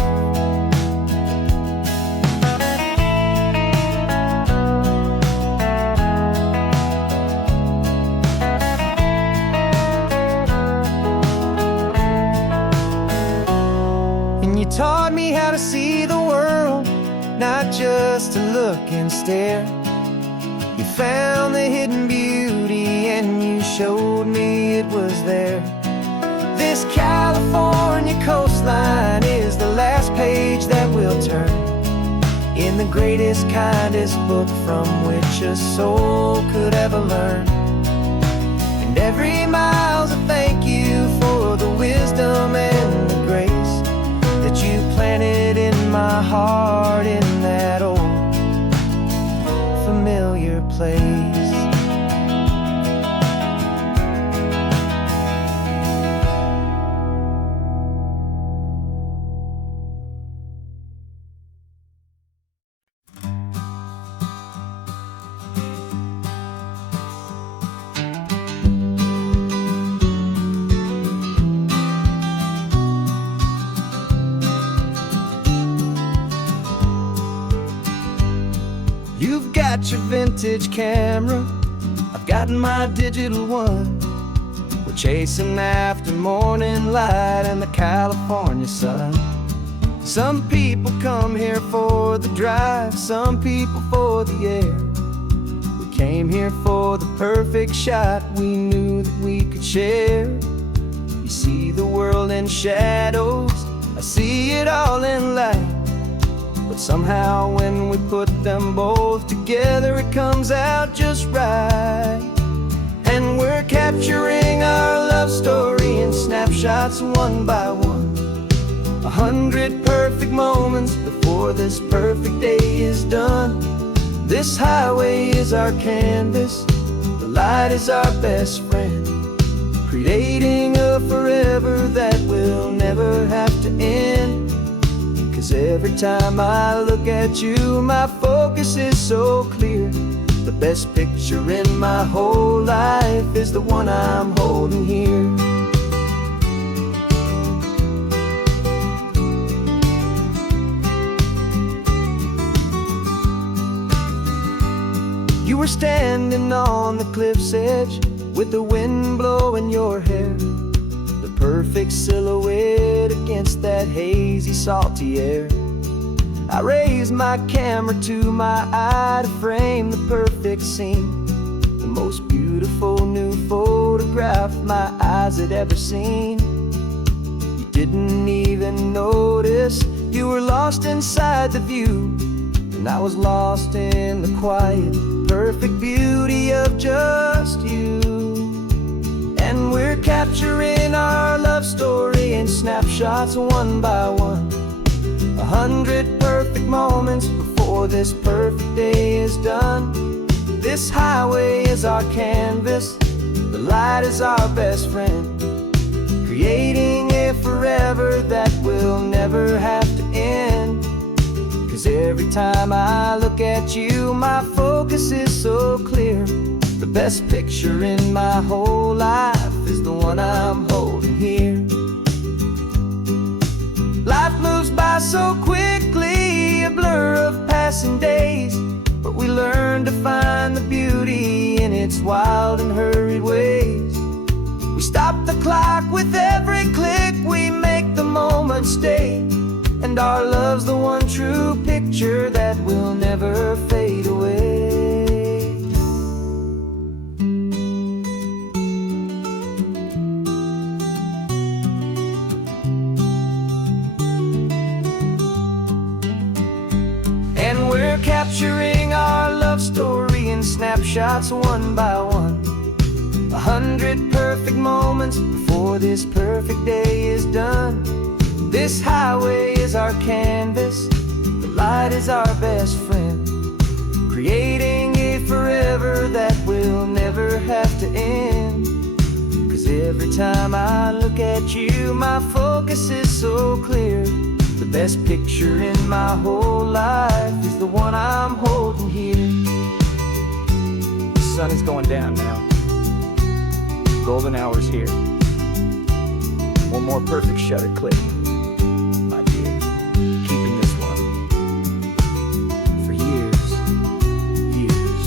And you taught me how to see the world, not just to look and stare. You found the hidden beauty and you showed me it was there. This California coastline is the last page that we'll turn in the greatest, kindest book from which a soul could ever learn. And every mile's a thank you for the wisdom and the grace that you planted in my heart in that old familiar place. You've got your vintage camera, I've got my digital one. We're chasing after morning light and the California sun. Some people come here for the drive, some people for the air. We came here for the perfect shot we knew that we could share. You see the world in shadows, I see it all in light. But somehow when we put them both together, it comes out just right. And we're capturing our love story in snapshots one by one. 100 perfect moments before this perfect day is done. This highway is our canvas, the light is our best friend, creating a forever that will never have to end. 'Cause every time I look at you, my focus is so clear. The best picture in my whole life is the one I'm holding here. You were standing on the cliff's edge with the wind blowing your hair, the perfect silhouette against that hazy, salty air. I raised my camera to my eye to frame the perfect scene, the most beautiful new photograph my eyes had ever seen. You didn't even notice, you were lost inside the view, and I was lost in the quiet, perfect beauty of just you. And we're capturing our love story in snapshots one by one. 100 perfect moments before this perfect day is done. This highway is our canvas, the light is our best friend, creating a forever that will never have to end. 'Cause every time I look at you, my focus is so clear. The best picture in my whole life is the one I'm holding here. Life moves by so quickly, a blur of passing days, but we learn to find the beauty in its wild and hurried ways. We stop the clock with every click, we make the moment stay, and our love's the one true picture that will never fade away. snapshots one by one. 100 perfect moments before this perfect day is done. This highway is our canvas, the light is our best friend, creating a forever that will never have to end. 'Cause every time I look at you, my focus is so clear. The best picture in my whole life is the one I'm holding here. The sun is going down now. Golden hour's here. One more perfect shutter click, my dear. Keeping this one for years, years.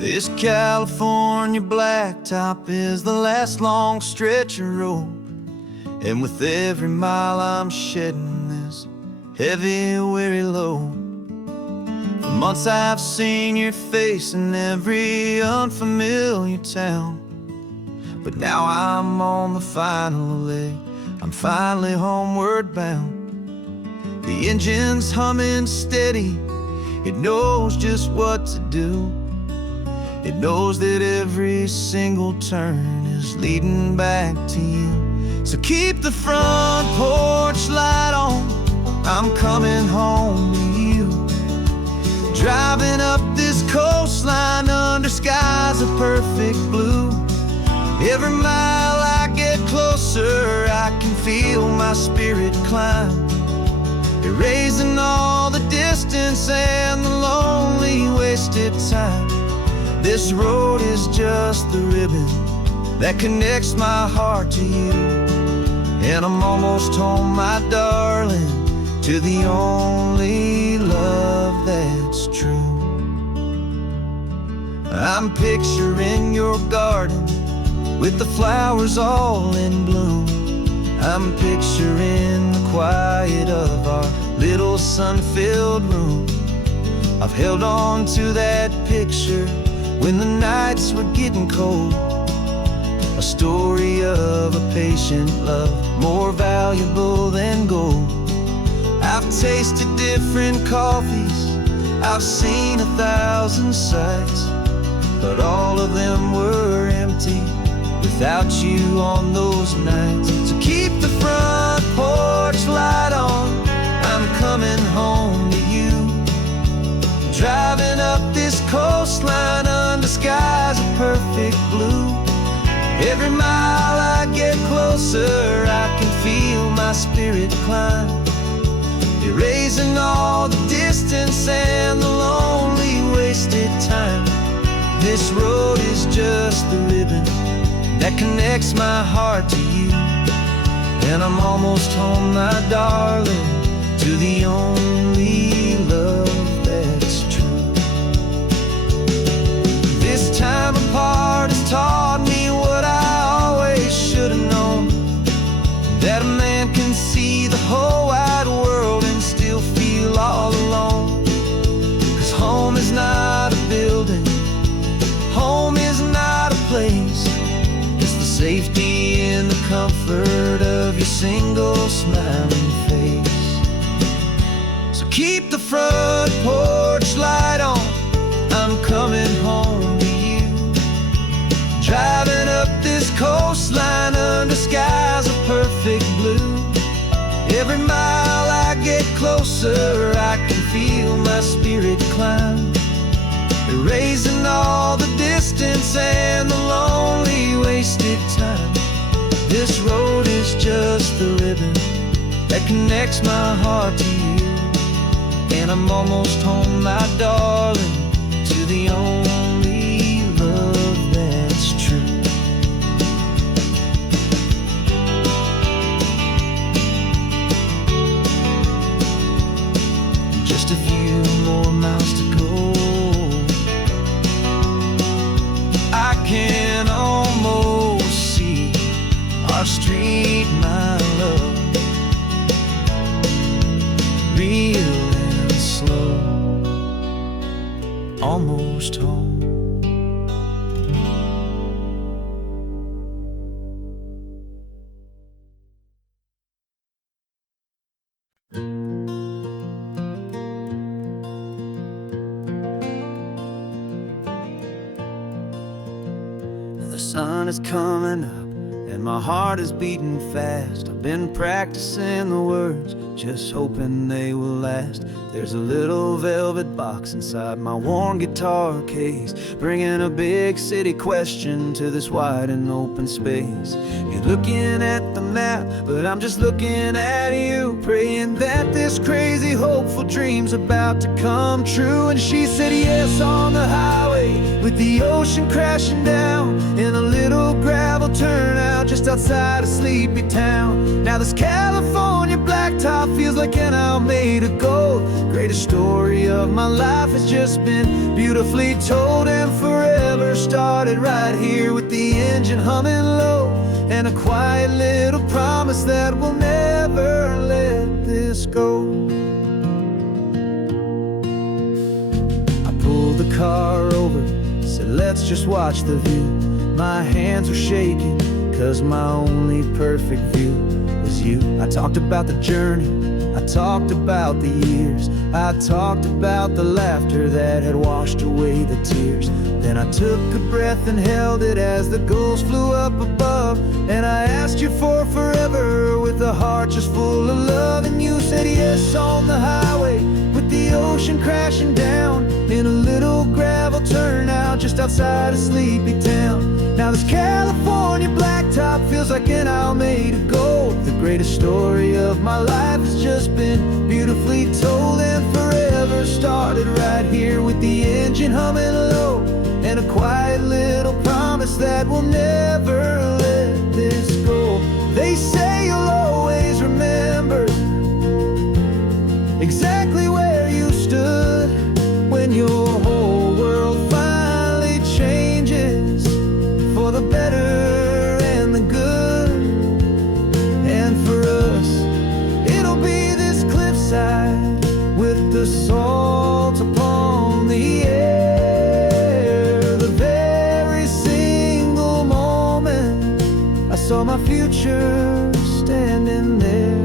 This California blacktop is the last long stretch of road, and with every mile I'm shedding this heavy, weary load. For months I've seen your face in every unfamiliar town, but now I'm on the final leg, I'm finally homeward bound. The engine's humming steady, it knows just what to do. It knows that every single turn is leading back to you. So keep the front porch light on, I'm coming home to you. Driving up this coastline under skies of perfect blue. Every mile I get closer, I can feel my spirit climb, erasing all the distance and the lonely wasted time. This road is just the ribbon that connects my heart to you. And I'm almost home, my darling, to the only love that's true. I'm picturing your garden with the flowers all in bloom. I'm picturing the quiet of our little sun-filled room. I've held on to that picture when the nights were getting cold, a story of a patient love, more valuable than gold. I've tasted different coffees, I've seen 1,000 sights, but all of them were empty without you on those nights. So keep the front porch light on, I'm coming home to you. Driving up this coastline under skies of perfect blue. Every mile I get closer, I can feel my spirit climb, erasing all the distance and the lonely wasted time. This road is just the ribbon that connects my heart to you. And I'm almost home, my darling, to the only love that's true. This time apart has taught me what I always should have known, that a man can see the whole wide world and still feel all alone. 'Cause home is not a building, home is not a place, it's the safety and the comfort of your single smiling face. So keep the front porch light on, I'm coming home to you. Driving up this coastline under skies of perfect blue. Every mile I get closer, I can feel my spirit climb, erasing all the distance and the lonely wasted time. This road is just the ribbon that connects my heart to you. And I'm almost home, my darling, to the only love that's true. Just a few more miles to go, I can almost see our street, my love. almost home. The sun is coming up and my heart is beating fast. I've been practicing the words, just hoping they will last. There's a little velvet box inside my worn guitar case, bringing a big city question to this wide and open space. You're looking at the map, but I'm just looking at you, praying that this crazy hopeful dream's about to come true. And she said yes on the highway, with the ocean crashing down in a little gravel turnout just outside of sleepy town. Now this California blacktop feels like an Alameda gold. Greatest story of my life has just been beautifully told, and forever started right here with the engine humming low, and a quiet little promise that we'll never let this go. I pulled the car over, said let's just watch the view. My hands were shaking, cause my only perfect view was you. I talked about the journey, I talked about the years, I talked about the laughter that had washed away the tears. Then I took a breath and held it as the gulls flew up above, and I asked you for forever with a heart just full of love. And you said yes on the highway, with the ocean crashing down in a little gravel turnout just outside of sleepy town. Now this California blacktop feels like an Alameda gold. The greatest story of my life has just been beautifully told, and forever started right here with the engine humming low, and a quiet little promise that we'll never let this go. They say you'll always remember exactly where you stood when your whole world finally changes for the better and the good. And for us, it'll be this cliffside with the salt upon the air. The very single moment I saw my future standing there.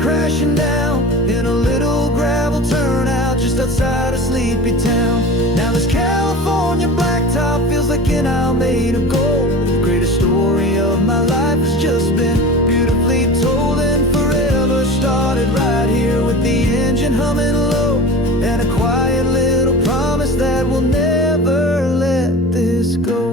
Crashing down in a little gravel turnout just outside of sleepy town. Now this California blacktop feels like an Alameda gold. The greatest story of my life has just been beautifully told, and forever started right here with the engine humming low, and a quiet little promise that we'll never let this go.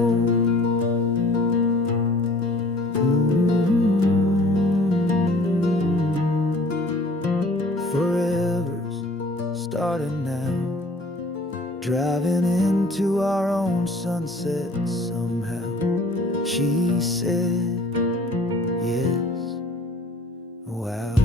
Starting now, driving into our own sunset somehow. She said yes, wow.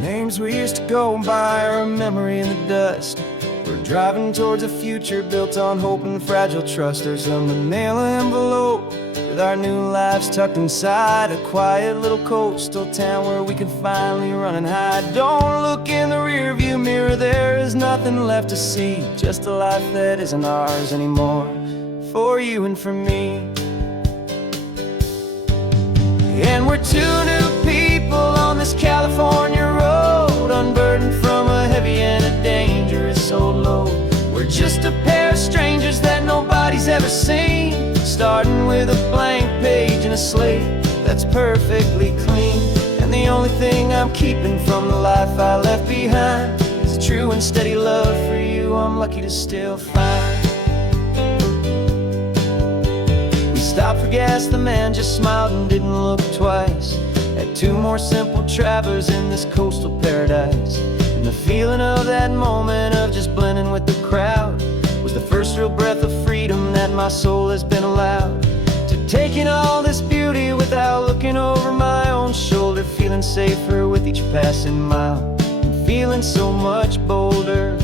Names we used to go by are a memory in the dust. We're driving towards a future built on hope and fragile trust. There's a manila envelope with our new lives tucked inside, a quiet little coastal town where we can finally run and hide. Don't look in the rearview mirror, there is nothing left to see, just a life that isn't ours anymore, for you and for me. And we're two new people on this California road, unburdened from a heavy and a dangerous old load. We're just a pair of strangers that nobody's ever seen, starting with a blank page and a slate that's perfectly clean. And the only thing I'm keeping from the life I left behind is a true and steady love for you I'm lucky to still find. for gas, the man just smiled and didn't look twice. Had two more simple travelers in this coastal paradise. And the feeling of that moment of just blending with the crowd was the first real breath of freedom that my soul has been allowed to take in all this beauty without looking over my own shoulder, feeling safer with each passing mile and feeling so much bolder.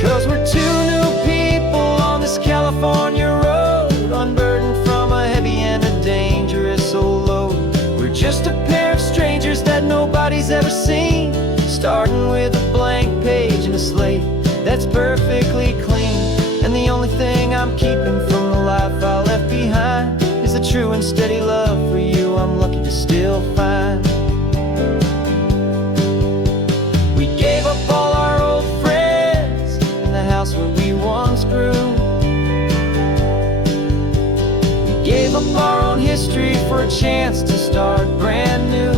'Cause we're two new people on this California road, unburdened from a heavy and a dangerous old load. We're just a pair of strangers that nobody's ever seen, starting with a blank page and a slate that's perfectly clean. And the only thing I'm keeping from the life I left behind is the true and steady love for you I'm lucky to still find. We gave up all our old friends in the house where we once grew. We gave up our own history for a chance to start brand new.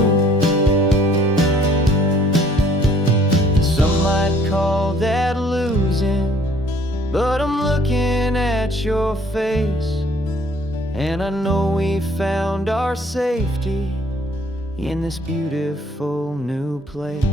Some might call that losing, but I'm looking at your face, and I know we found our safety in this beautiful new place.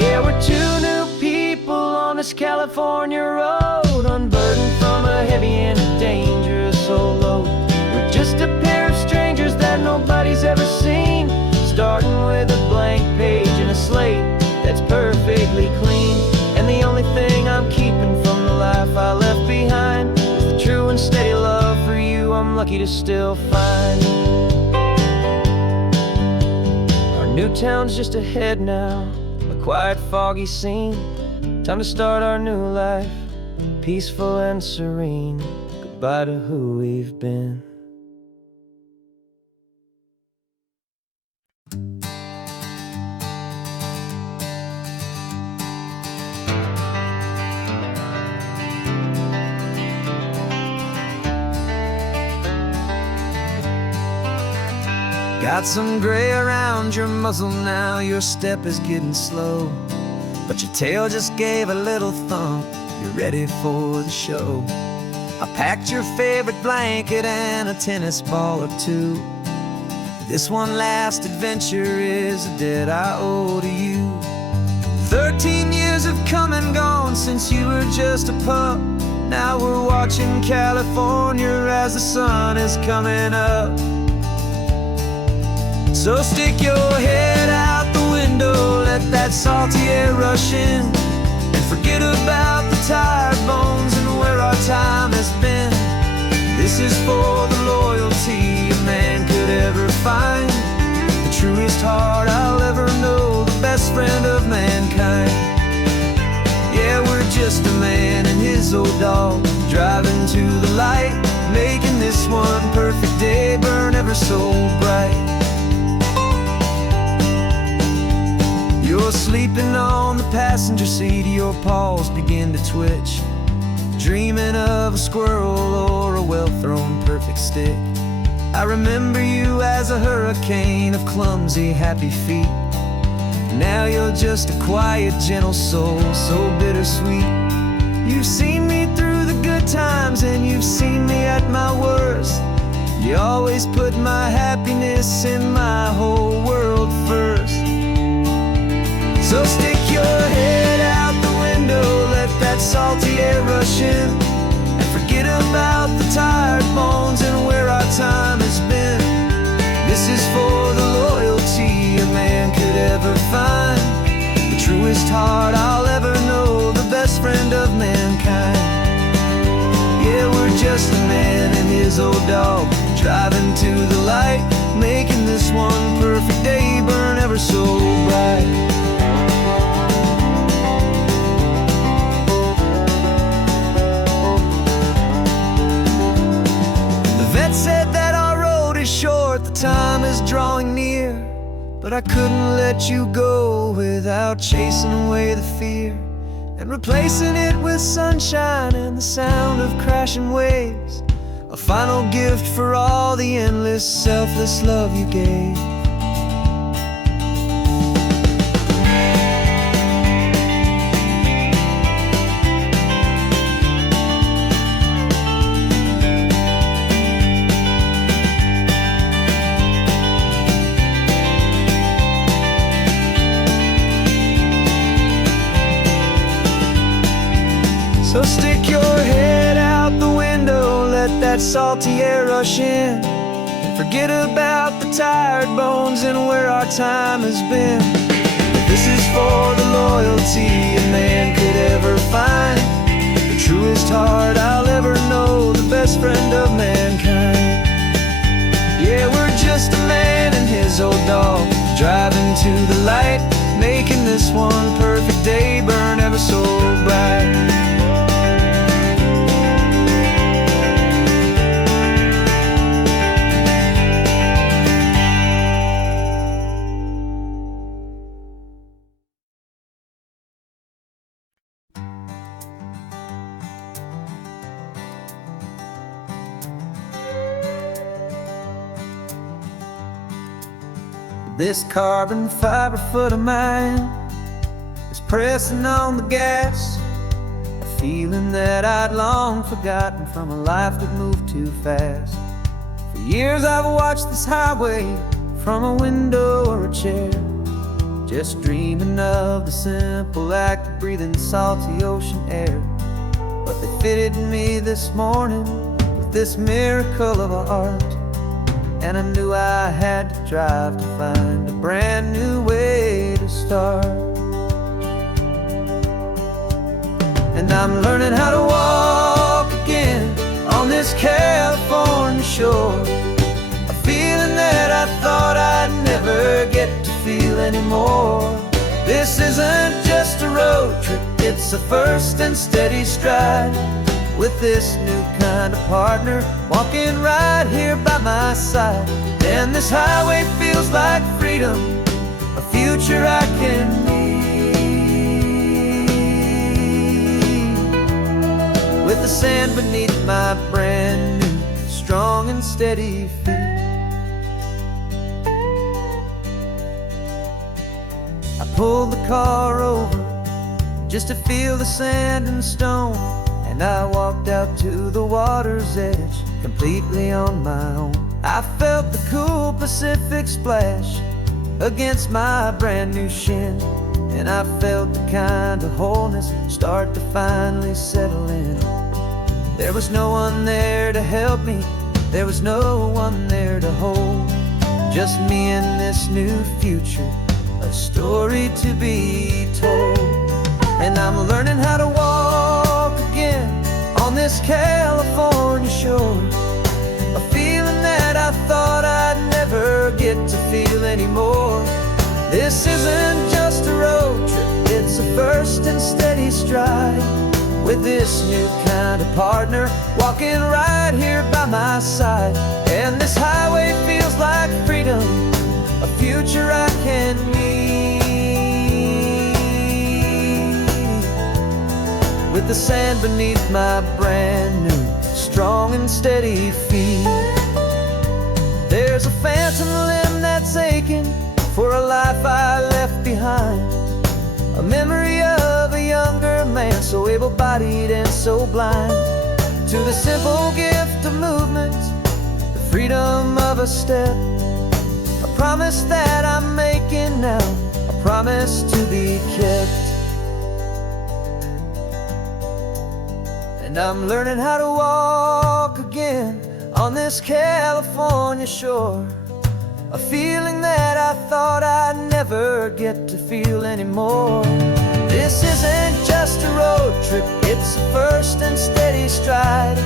Yeah, we're two new people on this California road, unburdened from a heavy and a dangerous old load. We're just a pair of strangers that nobody's ever seen, starting with a blank page and a slate that's perfectly clean. And the only thing I'm keeping from the life I left behind is the true and steady love for you I'm lucky to still find. Our new town's just ahead now, a quiet, foggy scene. Time to start our new life, peaceful and serene. Goodbye to who we've been. Got some gray around your muzzle now, your step is getting slow, but your tail just gave a little thump, you're ready for the show. I packed your favorite blanket and a tennis ball or two. This one last adventure is a debt I owe to you. 13 years have come and gone since you were just a pup. Now we're watching California as the sun is coming up. So stick your head out the window, let that salty air rush in, and forget about the tired bones and where our time has been. This is for the loyalty a man could ever find, the truest heart I'll ever know, the best friend of mankind. Yeah, we're just a man and his old dog, driving to the light, making this one perfect day burn ever so bright. You're sleeping on the passenger seat, your paws begin to twitch, dreaming of a squirrel or a well-thrown perfect stick. I remember you as a hurricane of clumsy, happy feet. Now you're just a quiet, gentle soul, so bittersweet. You've seen me through the good times and you've seen me at my worst. You always put my happiness and my whole world first. So stick your head out the window, let that salty air rush in, and forget about the tired bones and where our time has been. This is for the loyalty a man could ever find, the truest heart I'll ever know, the best friend of mankind. Yeah, we're just a man and his old dog, driving to the light, making this one perfect day burn ever so bright. Said that our road is short, the time is drawing near, but I couldn't let you go without chasing away the fear. and replacing it with sunshine and the sound of crashing waves. A final gift for all the endless, selfless love you gave. So stick your head out the window, let that salty air rush in, and forget about the tired bones and where our time has been. This is for the loyalty a man could ever find, the truest heart I'll ever know, the best friend of mankind. Yeah, we're just a man and his old dog, driving to the light, making this one perfect day burn ever so bright. This carbon fiber foot of mine is pressing on the gas, a feeling that I'd long forgotten from a life that moved too fast. For years I've watched this highway from a window or a chair, just dreaming of the simple act of breathing salty ocean air. But they fitted me this morning with this miracle of art, and I knew I had to drive to find a brand new way to start. And I'm learning how to walk again on this California shore, a feeling that I thought I'd never get to feel anymore. This isn't just a road trip, it's a first and steady stride, with this new kind of partner walking right here by my side. And this highway feels like freedom, a future I can need, with the sand beneath my brand new, strong and steady feet. I pulled the car over just to feel the sand and stone, and I walked out to the water's edge, completely on my own. I felt the cool Pacific splash against my brand new shin, and I felt the kind of wholeness start to finally settle in. There was no one there to help me, there was no one there to hold, just me and this new future, a story to be told. And I'm learning how to walk again on this California shore, a feeling that I thought I'd never get to feel anymore. This isn't just a road trip, it's a first and steady stride, with this new kind of partner walking right here by my side. And this highway feels like freedom, a future I can need, with the sand beneath my brand new, strong and steady feet. There's a phantom limb that's aching for a life I left behind, a memory of a younger man, so able-bodied and so blind, to the simple gift of movement, the freedom of a step, a promise that I'm making now, a promise to be kept. And I'm learning how to walk again on this California shore, a feeling that I thought I'd never get to feel anymore. This isn't just a road trip, it's a first and steady stride,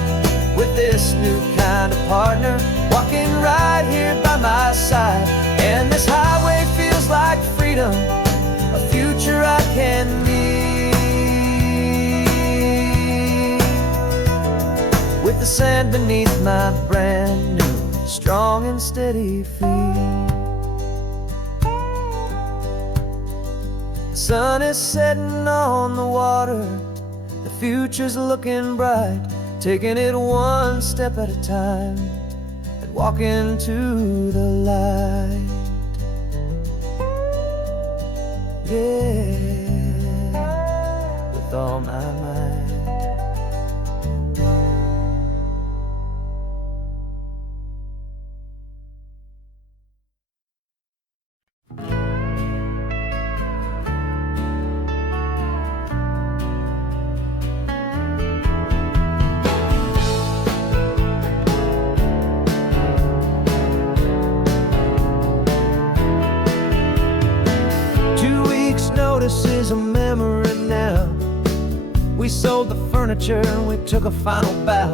with this new kind of partner walking right here by my side. And this highway feels like freedom, a future I can need, with the sand beneath my brand new, strong and steady feet. The sun is setting on the water, the future's looking bright, taking it one step at a time and walking to the light. Yeah, with all my might. 2 weeks' notice is a memory now. We sold the furniture and we took a final bow.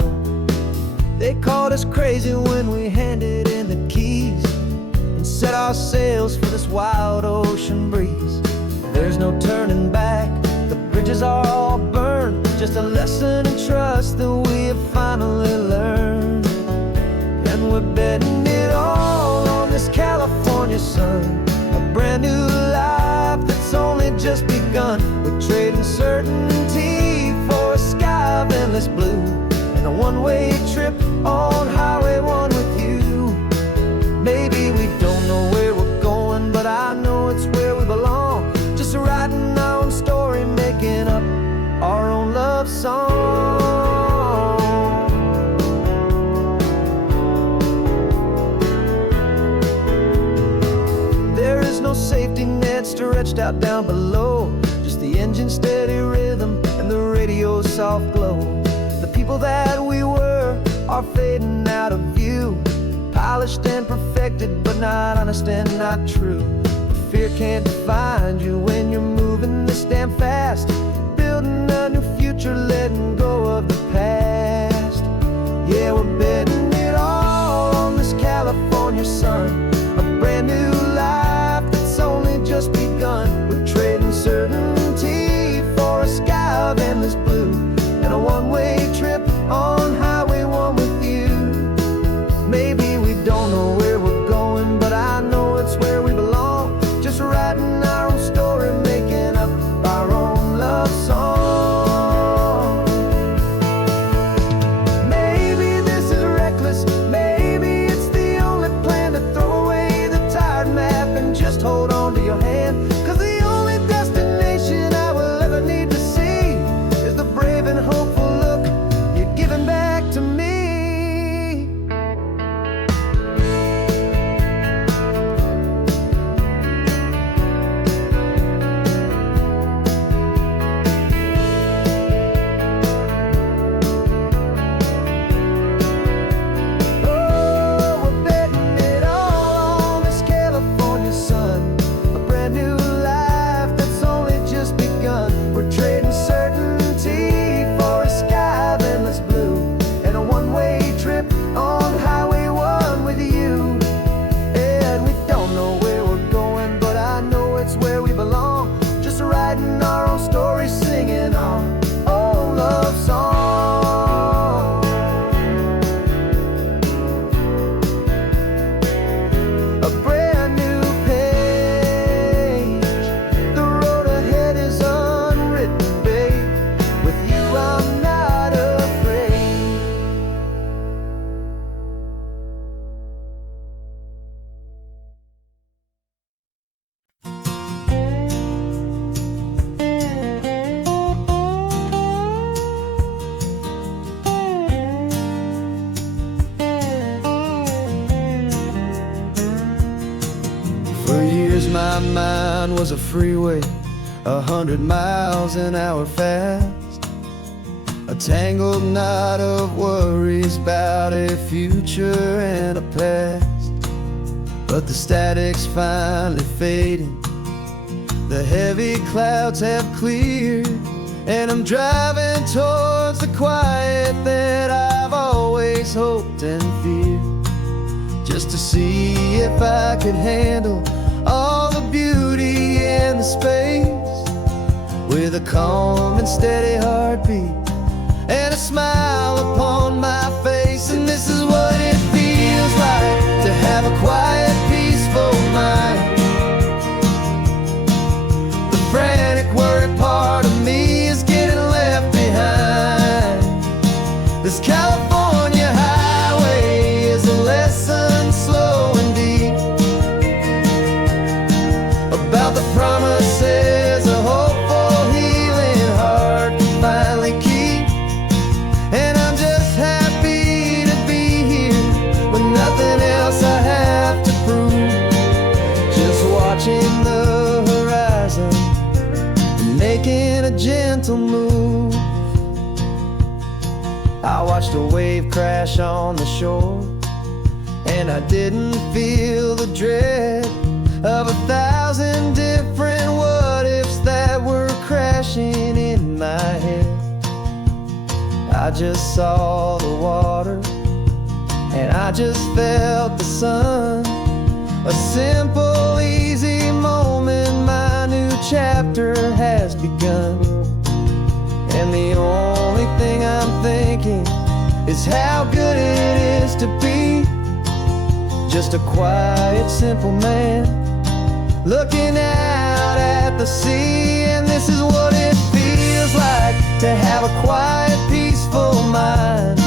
They called us crazy when we handed in the keys and set our sails for this wild ocean breeze. There's no turning back, the bridges are all burned, just a lesson in trust that we have finally learned. And we're betting it all on this California sun, a brand new life that's only just begun. We're trading certainty for a sky of endless blue and a one-way trip on Highway 1 with you. Maybe we don't know where we're going, but I know it's where we belong. Just writing our own story, making up our own love song. There is no safety net stretched out down below, just the engine's steady rhythm and the radio's soft glow. The people that we were are fading out of view, polished and perfected, but not honest and not true. Fear can't define you when you're moving this damn fast, building a new future, letting go of the past. Yeah, we're betting it all on this California sun, a brand new life that's only just begun. We're trading certainty for a sky of endless blue and a one-way trip on Highway 1 with you. Maybe we don't know where we're going, but I know it's where we belong. Just writing our own story, making up our own love song. Maybe this is reckless, maybe it's the only plan to throw away the tired map and just hold on to your hand. 'Cause the only destination I will ever need to see is the brave and hopeful look you're giving back to me. My mind was a freeway, 100 miles an hour fast, a tangled knot of worries about a future and a past. But the static's finally fading, the heavy clouds have cleared, and I'm driving towards the quiet that I've always hoped and feared, just to see if I could handle all the beauty and the space, with a calm and steady heartbeat and a smile upon my face. And this is what it feels like to have a quiet, peaceful mind. The friend a gentle move. I watched a wave crash on the shore, and I didn't feel the dread of 1,000 different what-ifs that were crashing in my head. I just saw the water, and I just felt the sun. A simple, easy moment, my new chapter has begun. And the only thing I'm thinking is how good it is to be just a quiet, simple man looking out at the sea. And this is what it feels like to have a quiet, peaceful mind.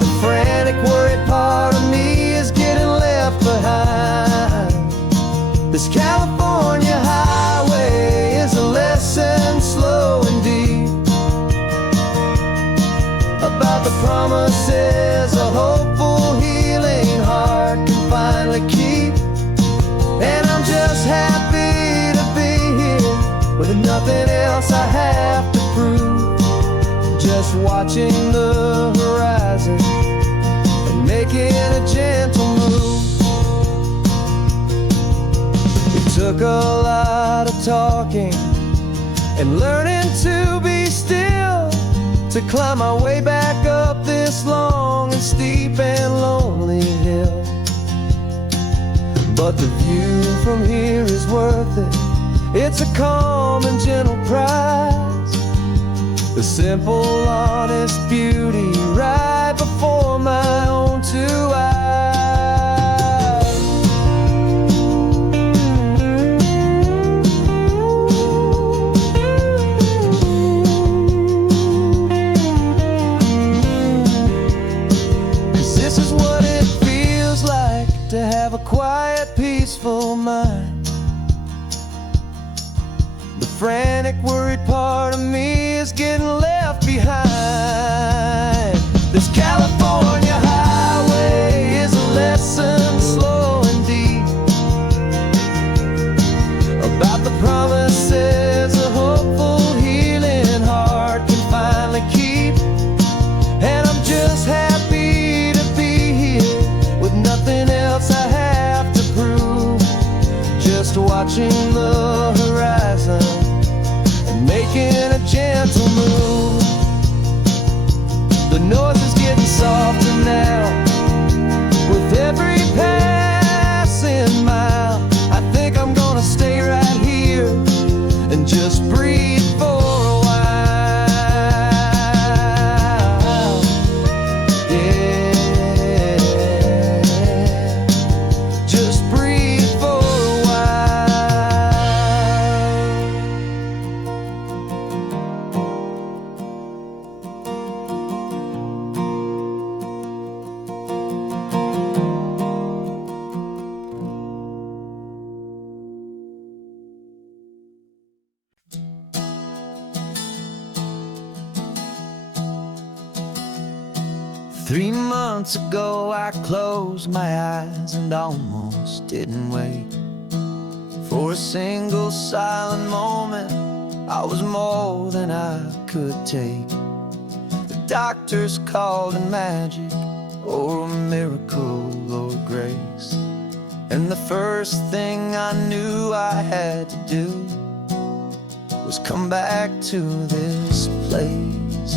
The frantic, worried part of me is getting left behind. This California highway is a lesson slow and deep about the promises a hopeful, healing heart can finally keep. And I'm just happy to be here with nothing else I have to prove. Just watching the horizon and making a gentle move. It took a lot of talking and learning to be still to climb my way back up this long and steep and lonely hill. But the view from here is worth it. It's a calm and gentle prize, the simple, honest beauty right before my own two eyes. 'Cause this is what it feels like to have a quiet, peaceful mind. The frantic, worried part of me is getting left behind. This California highway is a lesson slow and deep about the promises a hopeful, healing heart can finally keep. And I'm just happy to be here with nothing else I have to prove. Just watching the horizon and making a gentle move. The noise is getting softer now with every passing mile. I think I'm gonna stay right here and just breathe for a while. Yeah, just breathe for a Three months ago I closed my eyes and almost didn't wait for a single silent moment. I was more than I could take. The doctors called it magic or a miracle or grace. And the first thing I knew I had to do was come back to this place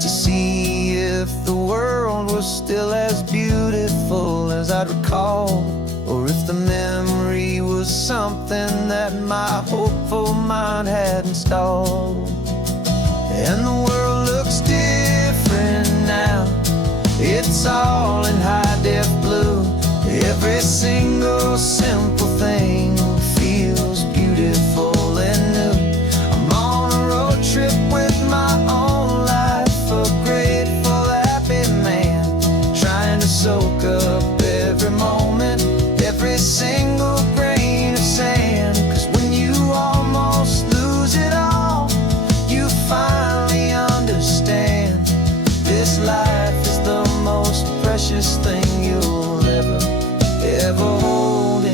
to see if the world was still as beautiful as I'd recall, or if the memory was something that my hopeful mind had installed. And the world looks different now. It's all in high-def blue. Every single simple thing feels beautiful and new. I'm on a road trip with my own life, a grateful, happy man, trying to soak up every moment, every single grain of sand. 'Cause when you almost lose it all, you finally understand this life is the most precious thing you'll ever hold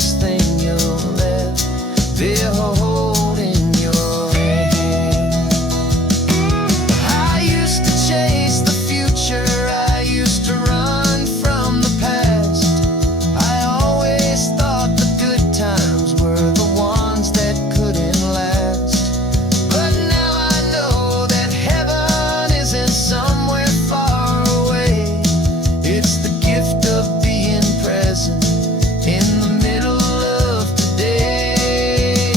precious thing you'll ever hold in your hand. I used to chase the future, I used to run from the past. I always thought the good times were the ones that couldn't last. But now I know that heaven isn't somewhere far away. It's the gift of being present in the middle of today.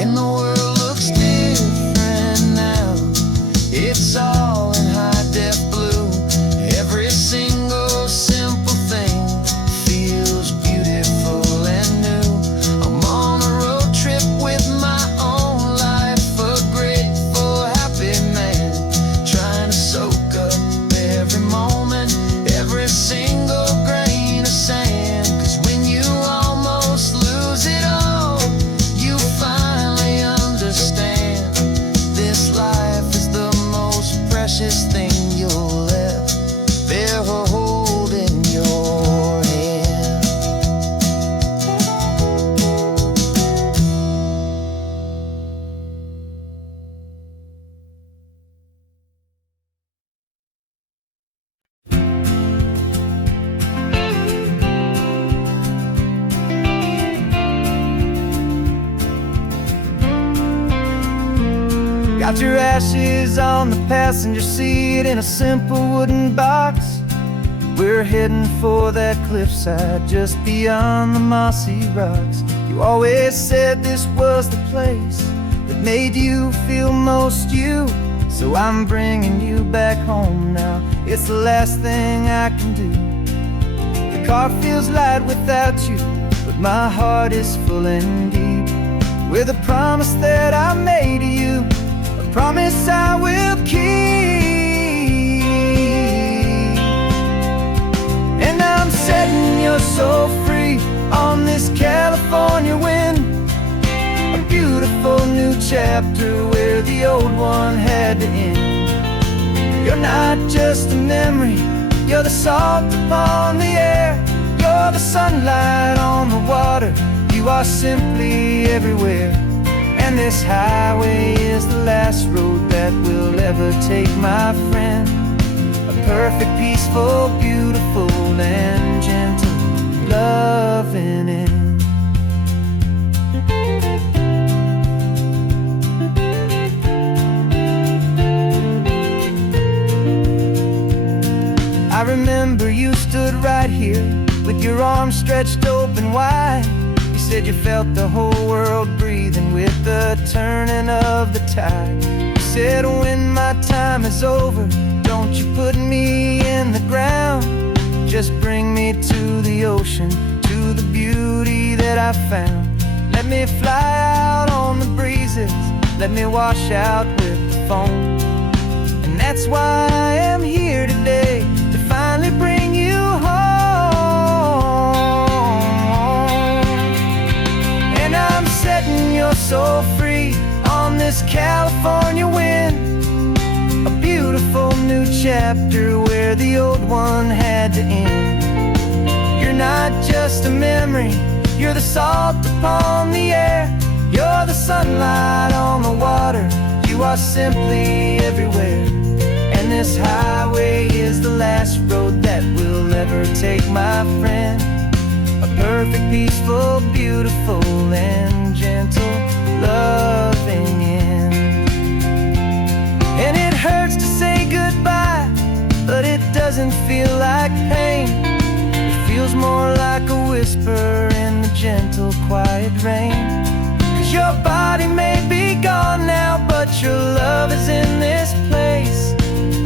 And the world looks different now. It's all in high-def blue. Every single simple thing feels beautiful and new. I'm on a road trip with my own life, a grateful, happy man, trying to soak up every moment, every single grain of sand. 'Cause when you almost lose it all, you finally understand this life is the most precious thing you'll ever hold in your hand. Got your ashes on the passenger seat in a simple wooden box. We're heading for that cliffside just beyond the mossy rocks. You always said this was the place that made you feel most you. So I'm bringing you back home now. It's the last thing I can do. The car feels light without you, but my heart is full and deep with a promise that I made to you, a promise I will keep. And I'm setting your soul free on this California wind, a beautiful new chapter where the old one had to end. You're not just a memory, you're the salt upon the air, you're the sunlight on the water, you are simply everywhere. And this highway is the last road that we'll ever take, my friend. A perfect, peaceful, beautiful, and gentle loving end. I remember you stood right here with your arms stretched open wide. You said you felt the whole world breathing with the turning of the tide. You said when my time is over, don't you put me in the ground, just bring me to the ocean, to the beauty that I found. Let me fly out on the breezes, let me wash out with the foam. And that's why I am here today, to finally bring you home. And I'm setting your soul free on this California wind, a beautiful new chapter where the old one had to end. You're not just a memory, you're the salt upon the air, you're the sunlight on the water, you are simply everywhere. And this highway is the last road that we'll ever take, my friend. A perfect, peaceful, beautiful, and gentle loving end. And it hurts to say goodbye, but it doesn't feel like pain. It feels more like a whisper in the gentle, quiet rain. 'Cause your body may be gone now, but your love is in this place,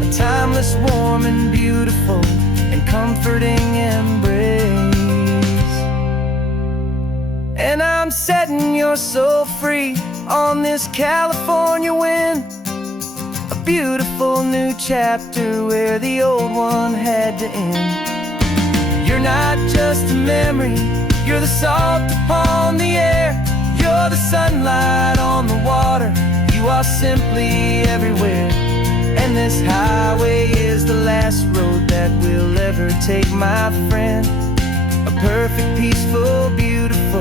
a timeless, warm, and beautiful, and comforting embrace. And I'm setting your soul free on this California wind, a beautiful new chapter where the old one had to end. You're not just a memory, you're the salt upon the air, you're the sunlight on the water, you are simply everywhere. And this highway is the last road that we'll ever take, my friend. A perfect, peaceful, beautiful,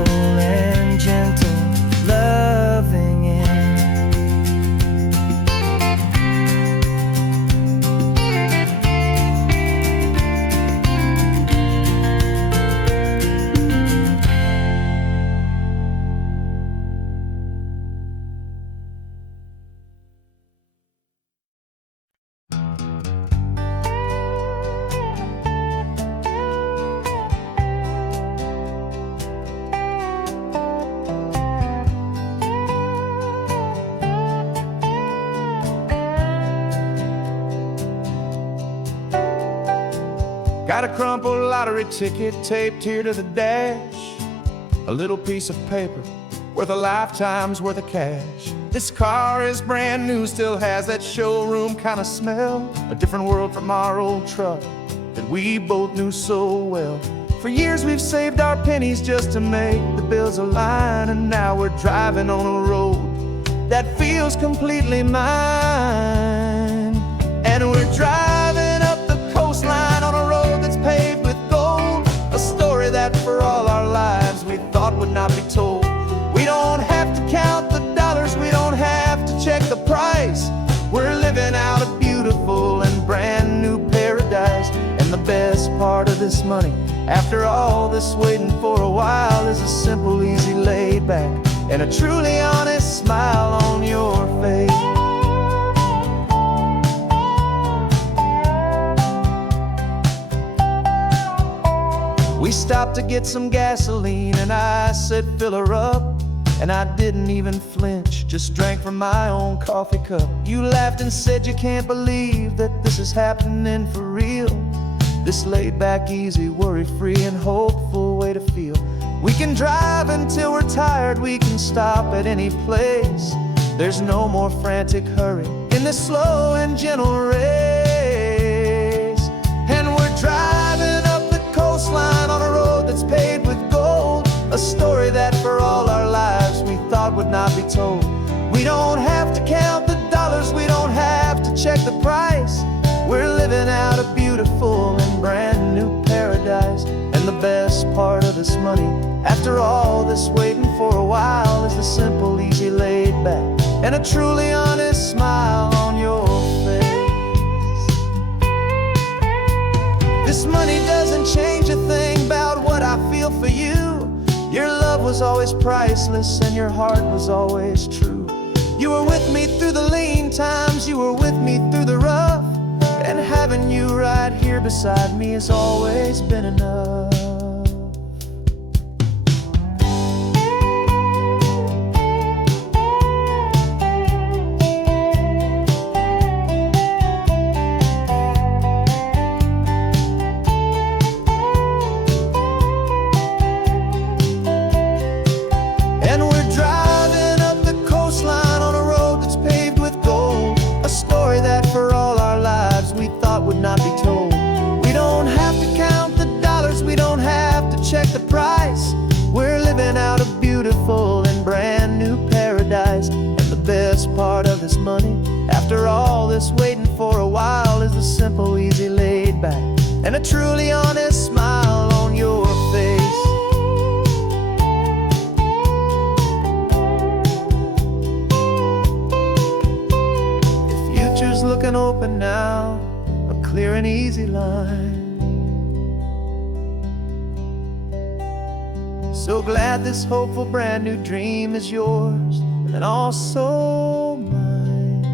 Got a crumpled lottery ticket taped here to the dash, a little piece of paper worth a lifetime's worth of cash. This car is brand new, still has that showroom kind of smell. A different world from our old truck that we both knew so well. For years we've saved our pennies just to make the bills align, and now we're driving on a road that feels completely mine. And we're driving up the coastline on a road that's paved with gold, a story that for all our lives we thought would not be told. We don't have to count the dollars, we don't have to check the price. We're living out a beautiful and brand new paradise. And the best part of this money, after all this waiting for a while, is a simple, easy, laid back, and a truly honest smile on your face. We stopped to get some gasoline, and I said, fill her up. And I didn't even flinch, just drank from my own coffee cup. You laughed and said you can't believe that this is happening for real. This laid back, easy, worry-free and hopeful way to feel. We can drive until we're tired, we can stop at any place. There's no more frantic hurry in this slow and gentle race. And we're driving up the coastline on a road that's paved with gold, a story that for all our lives we thought would not be told. We don't have to count the dollars, we don't have to check the price. We're living out a beautiful and brand new paradise. And the best part of this money, after all this waiting for a while, is the simple, easy, laid back, and a truly honest smile on your face. This money doesn't change a thing about what I feel for you. Your love was always priceless and your heart was always true. You were with me through the lean times, you were with me through the rough, and having you right here beside me has always been enough. Would not be told. We don't have to count the dollars, we don't have to check the price. We're living out a beautiful and brand new paradise. And the best part of this money, after all this waiting for a while, is the simple, easy, laid back, and a truly honest smile on your face. The future's looking open now, clear and easy line. So glad this hopeful brand new dream is yours and also mine.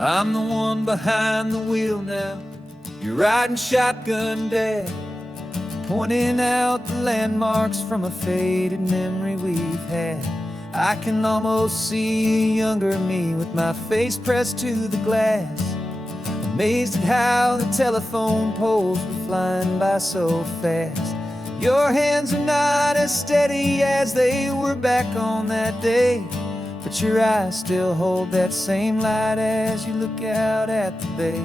I'm the one behind the wheel now. You're riding shotgun, Dad, pointing out the landmarks from a faded memory we've had. I can almost see a younger me with my face pressed to the glass, amazed at how the telephone poles were flying by so fast. Your hands are not as steady as they were back on that day, but your eyes still hold that same light as you look out at the bay.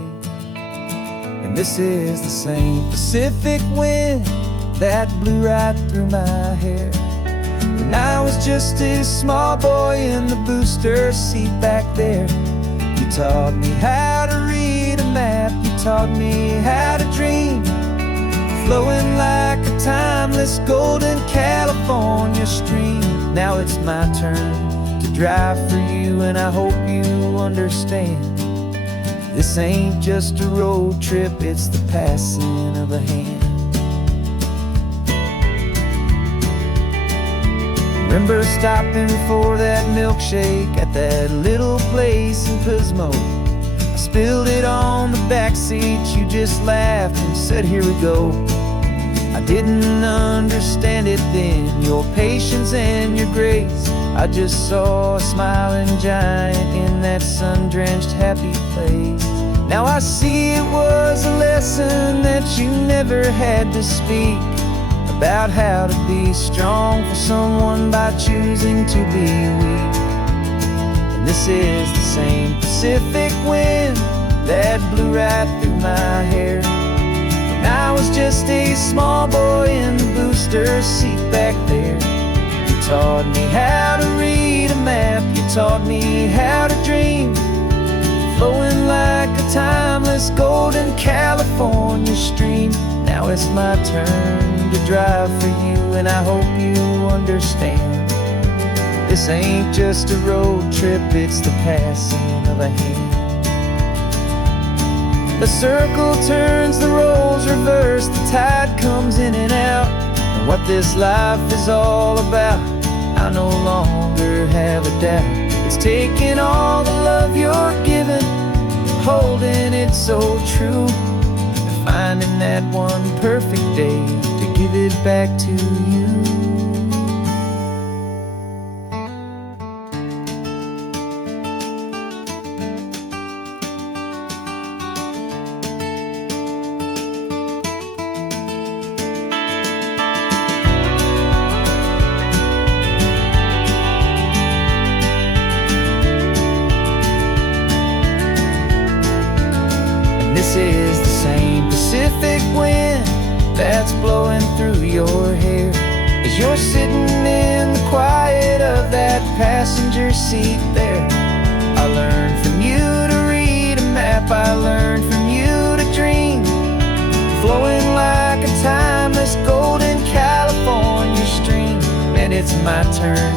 And this is the same Pacific wind that blew right through my hair when I was just a small boy in the booster seat back there. You taught me how to read a map, you taught me how to dream, flowing like a timeless golden California stream. Now it's my turn to drive for you, and I hope you understand. This ain't just a road trip, it's the passing of a hand. Remember stopping for that milkshake at that little place in Pismo? I spilled it on the back seat, you just laughed and said, here we go. I didn't understand it then, your patience and your grace. I just saw a smiling giant in that sun-drenched happy place. Now I see it was a lesson that you never had to speak, about how to be strong for someone by choosing to be weak. And this is the same Pacific wind that blew right through my hair when I was just a small boy in the booster seat back there. You taught me how to read a map, you taught me how to dream, flowing like a timeless golden California stream. Now it's my turn to drive for you, and I hope you understand. This ain't just a road trip, it's the passing of a hand. The circle turns, the roles reverse, the tide comes in and out. And what this life is all about, I no longer have a doubt. It's taking all the love you're giving, holding it so true, and finding that one perfect day to give it back to you. This is the same Pacific wind that's blowing through your hair as you're sitting in the quiet of that passenger seat there. I learned from you to read a map, I learned from you to dream, flowing like a timeless golden California stream. And it's my turn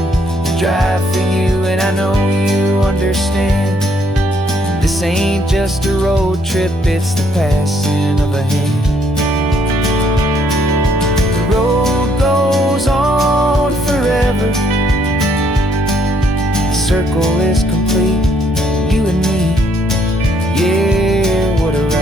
to drive for you, and I know you understand. This ain't just a road trip, it's the passing of a hand. The road goes on forever, the circle is complete, you and me, yeah, what a ride.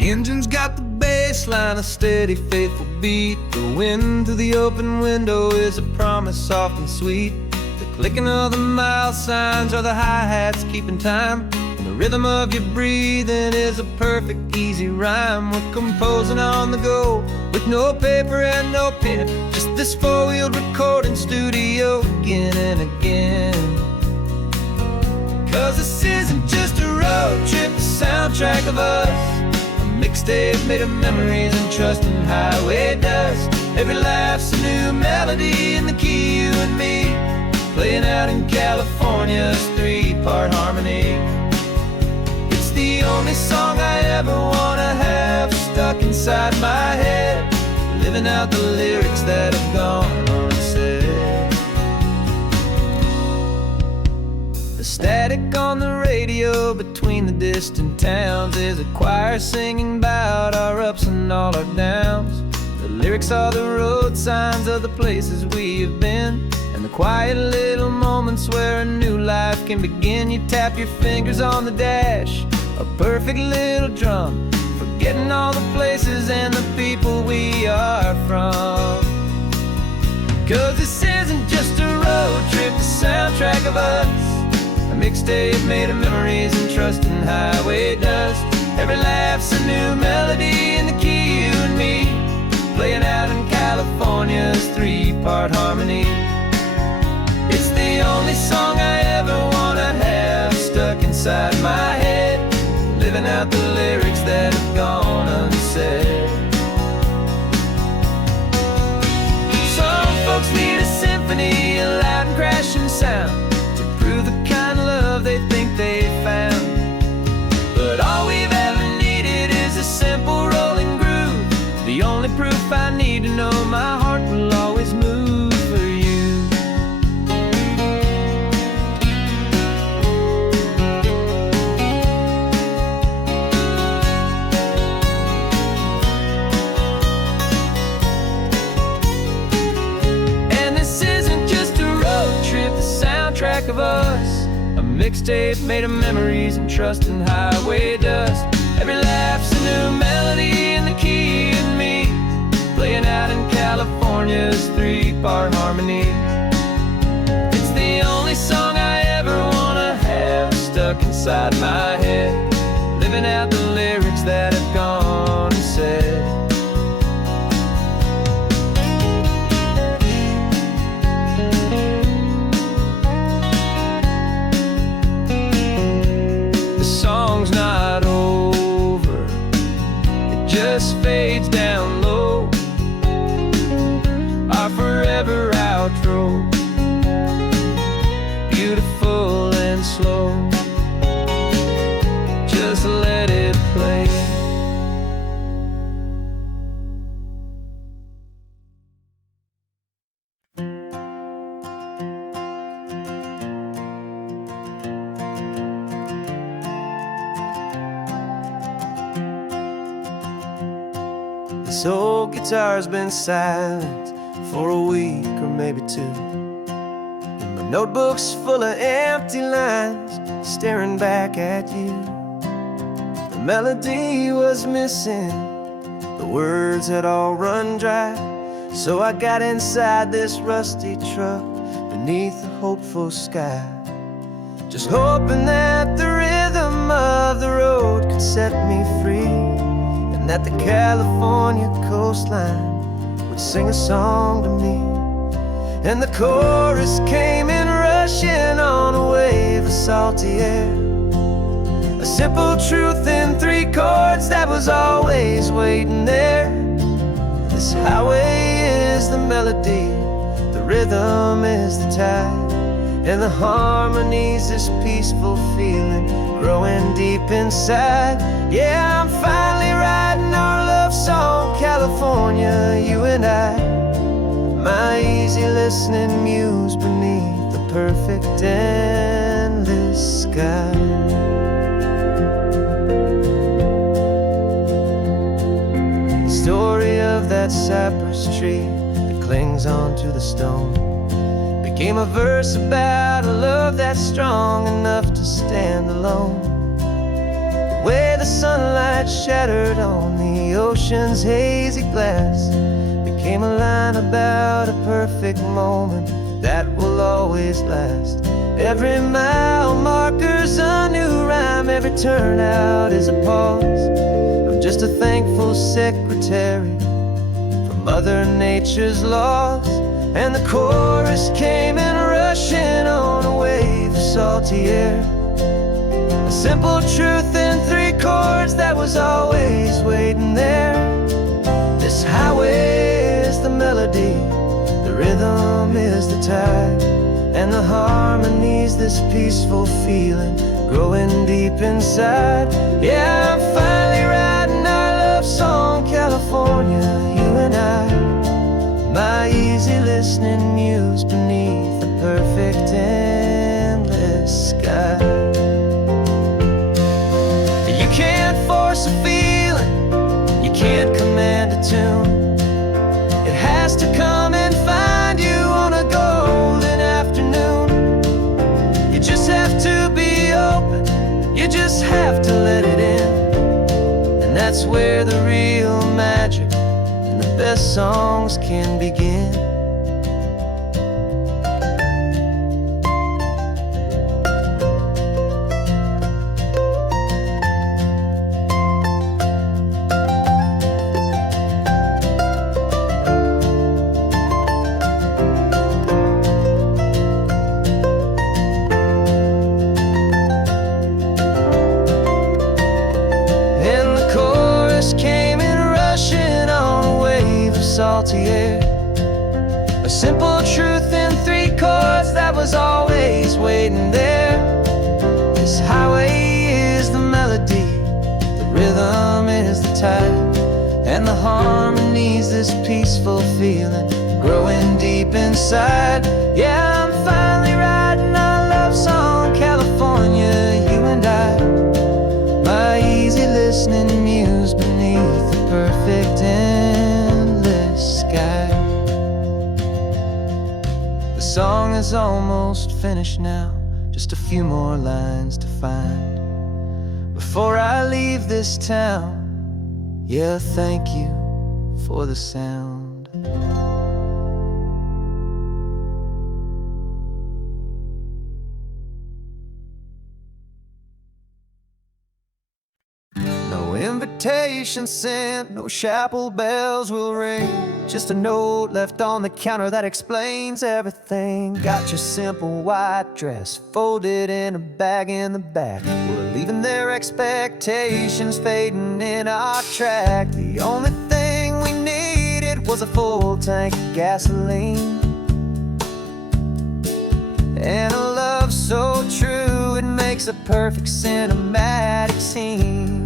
The engine's got the bass line, a steady, faithful beat. The wind through the open window is a promise soft and sweet. The clicking of the mile signs are the hi-hats keeping time, and the rhythm of your breathing is a perfect, easy rhyme. We're composing on the go with no paper and no pen, just this four-wheeled recording studio again and again. 'Cause this isn't just a road trip, the soundtrack of us, mixtape made of memories and trust in highway dust. Every laugh's a new melody in the key, you and me, playing out in California's three-part harmony. It's the only song I ever wanna have stuck inside my head, living out the lyrics that have gone unsaid. The static on the radio between the distant towns is a choir singing about our ups and all our downs. The lyrics are the road signs of the places we have been, and the quiet little moments where a new life can begin. You tap your fingers on the dash, a perfect little drum, forgetting all the places and the people we are from. 'Cause this isn't just a road trip, the soundtrack of us, mixtape made of memories and trust in highway dust. Every laugh's a new melody in the key, you and me, playing out in California's three-part harmony. It's the only song I ever wanna have stuck inside my head, living out the lyrics that have gone unsaid. Some folks need a symphony, a loud and crashing sound, the kind of love they think they found. But all we've ever needed is a simple rolling groove, the only proof I need to know my heart will always move for you. mixtape made of memories and trust in highway dust. Every laugh's a new melody in the key and me, playing out in California's 3-part harmony. It's the only song I ever wanna have stuck inside my head, living out the lyrics that have gone and said. The song's not over, it just fades down low, our forever outro, beautiful and slow. Just let it play. This old guitar's been silent for a week or maybe two, and my notebook's full of empty lines staring back at you. The melody was missing, the words had all run dry, so I got inside this rusty truck beneath a hopeful sky, just hoping that the rhythm of the road could set me free, and that the California coastline would sing a song to me. And the chorus came in rushing on a wave of salty air, a simple truth in 3 chords that was always waiting there. This highway is the melody, the rhythm is the tide, and the harmony's this peaceful feeling growing deep inside. Yeah, I'm finally writing our love song, California, you and I, my easy listening muse beneath the perfect endless sky. The story of that cypress tree that clings onto the stone became a verse about a love that's strong enough to stand alone. The way the sunlight shattered on the ocean's hazy glass became a line about a perfect moment that will always last. Every mile marker's a new rhyme, every turnout is a pause. I'm just a thankful secretary for Mother Nature's laws. And the chorus came in rushing on a wave of salty air, a simple truth in 3 chords that was always waiting there. This highway is the melody, the rhythm is the tide, and the harmony's this peaceful feeling growing deep inside. Yeah, I'm finally writing our love song, California, you and I, my easy listening muse beneath the perfect endless sky. You can't force a feeling, you can't command a tune. It has to come and find you on a golden afternoon. You just have to be open, you just have to let it in, and that's where the real magic and the best songs can begin. Salty air, a simple truth in 3 chords that was always waiting there. This highway is the melody, the rhythm is the tide, and the harmony's this peaceful feeling growing deep inside. Yeah, I'm finally writing our love song, California, you and I, my easy listening muse beneath the perfect endless sky. The song is almost finished now, just a few more lines to find before I leave this town. Yeah, thank you for the sound. No invitation sent, no chapel bells will ring, just a note left on the counter that explains everything. Got your simple white dress folded in a bag in the back. We're leaving their expectations fading in our track. The only thing we needed was a full tank of gasoline and a love so true it makes a perfect cinematic scene.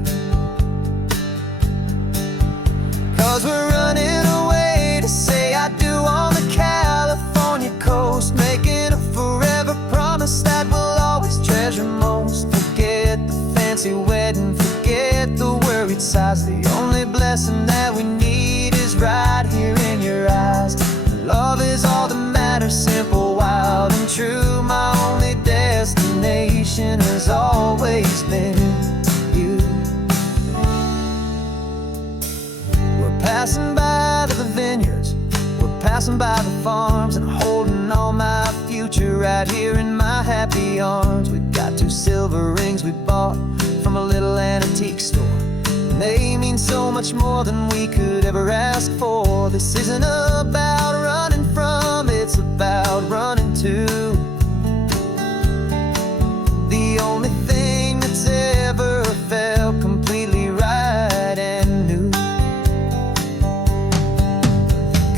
'Cause we're running away to say I do on the California coast, making a forever promise that we'll always treasure most. Forget the fancy wedding, forget the worried sighs. The only blessing that we need is right here in your eyes. Love is all that matters, simple, wild, and true. My only destination has always been you. We're passing by the vineyards, we're passing by the farms, and holding all my future right here in my happy arms. We've got 2 silver rings we bought from a little antique store, and they mean so much more than we could ever ask for. This isn't about running from, it's about running to the only thing that's ever felt completely right and new.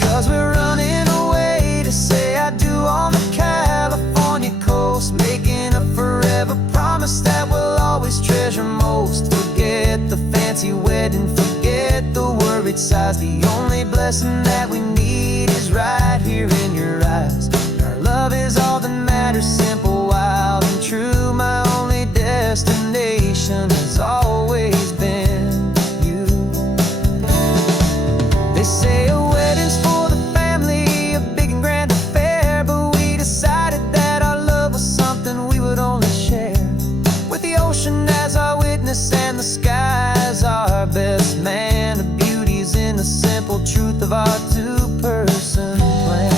'Cause we're running away to say I do on the California coast, making a forever promise that we'll always treasure most. Forget the fancy wedding, forget the worried sighs. The only blessing that we need is right here in your eyes. Our love is all that matters, simple, wild, and true. My only destination has always been you. They say a wedding's for the family, a big and grand affair, but we decided that our love was something we would only share with the ocean as our witness and the sky as our best man. The beauty's in the simple truth of our 2-person plan.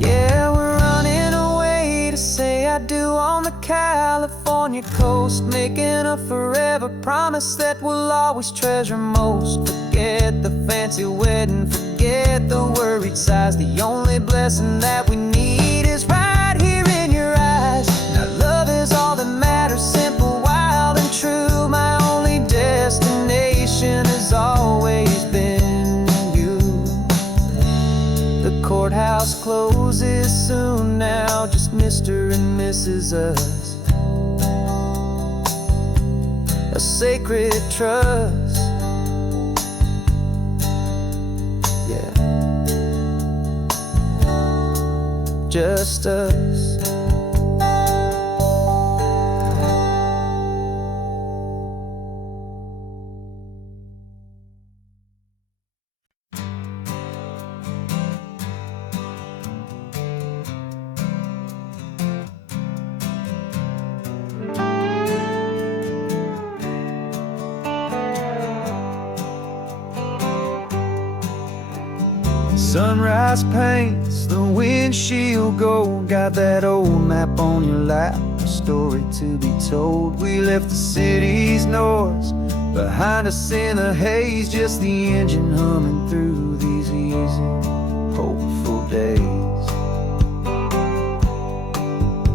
Yeah, we're running away to say I do on the California coast, making a forever promise that we'll always treasure most. Forget the fancy wedding, forget the worried sighs. The only blessing that we need is right here in your eyes. Now love is all that matters, simple, wild, and true. My only destination has always been you. The courthouse closes soon now, just Mr. and Mrs. Us. A sacred trust. Yeah, just us. Sunrise paints the windshield gold. Got that old map on your lap, a story to be told. We left the city's noise behind us in the haze, just the engine humming through these easy, hopeful days.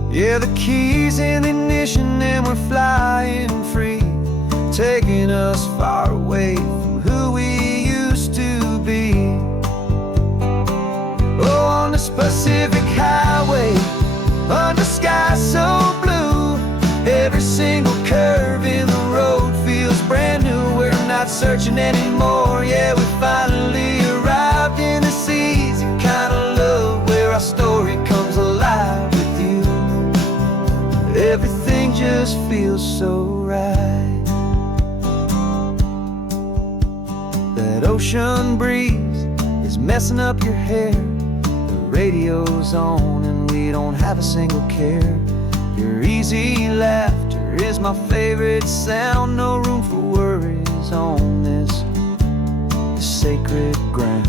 Yeah, the keys in the ignition and we're flying free, taking us far away from who we used to be. Oh, on this Pacific highway, under sky so blue, every single curve in the road feels brand new. We're not searching anymore, yeah, we finally arrived in this easy kind of love where our story comes alive with you. Everything just feels so right. That ocean breeze is messing up your hair. The radio's on and we don't have a single care. Your easy laughter is my favorite sound. No room for worries on this sacred ground.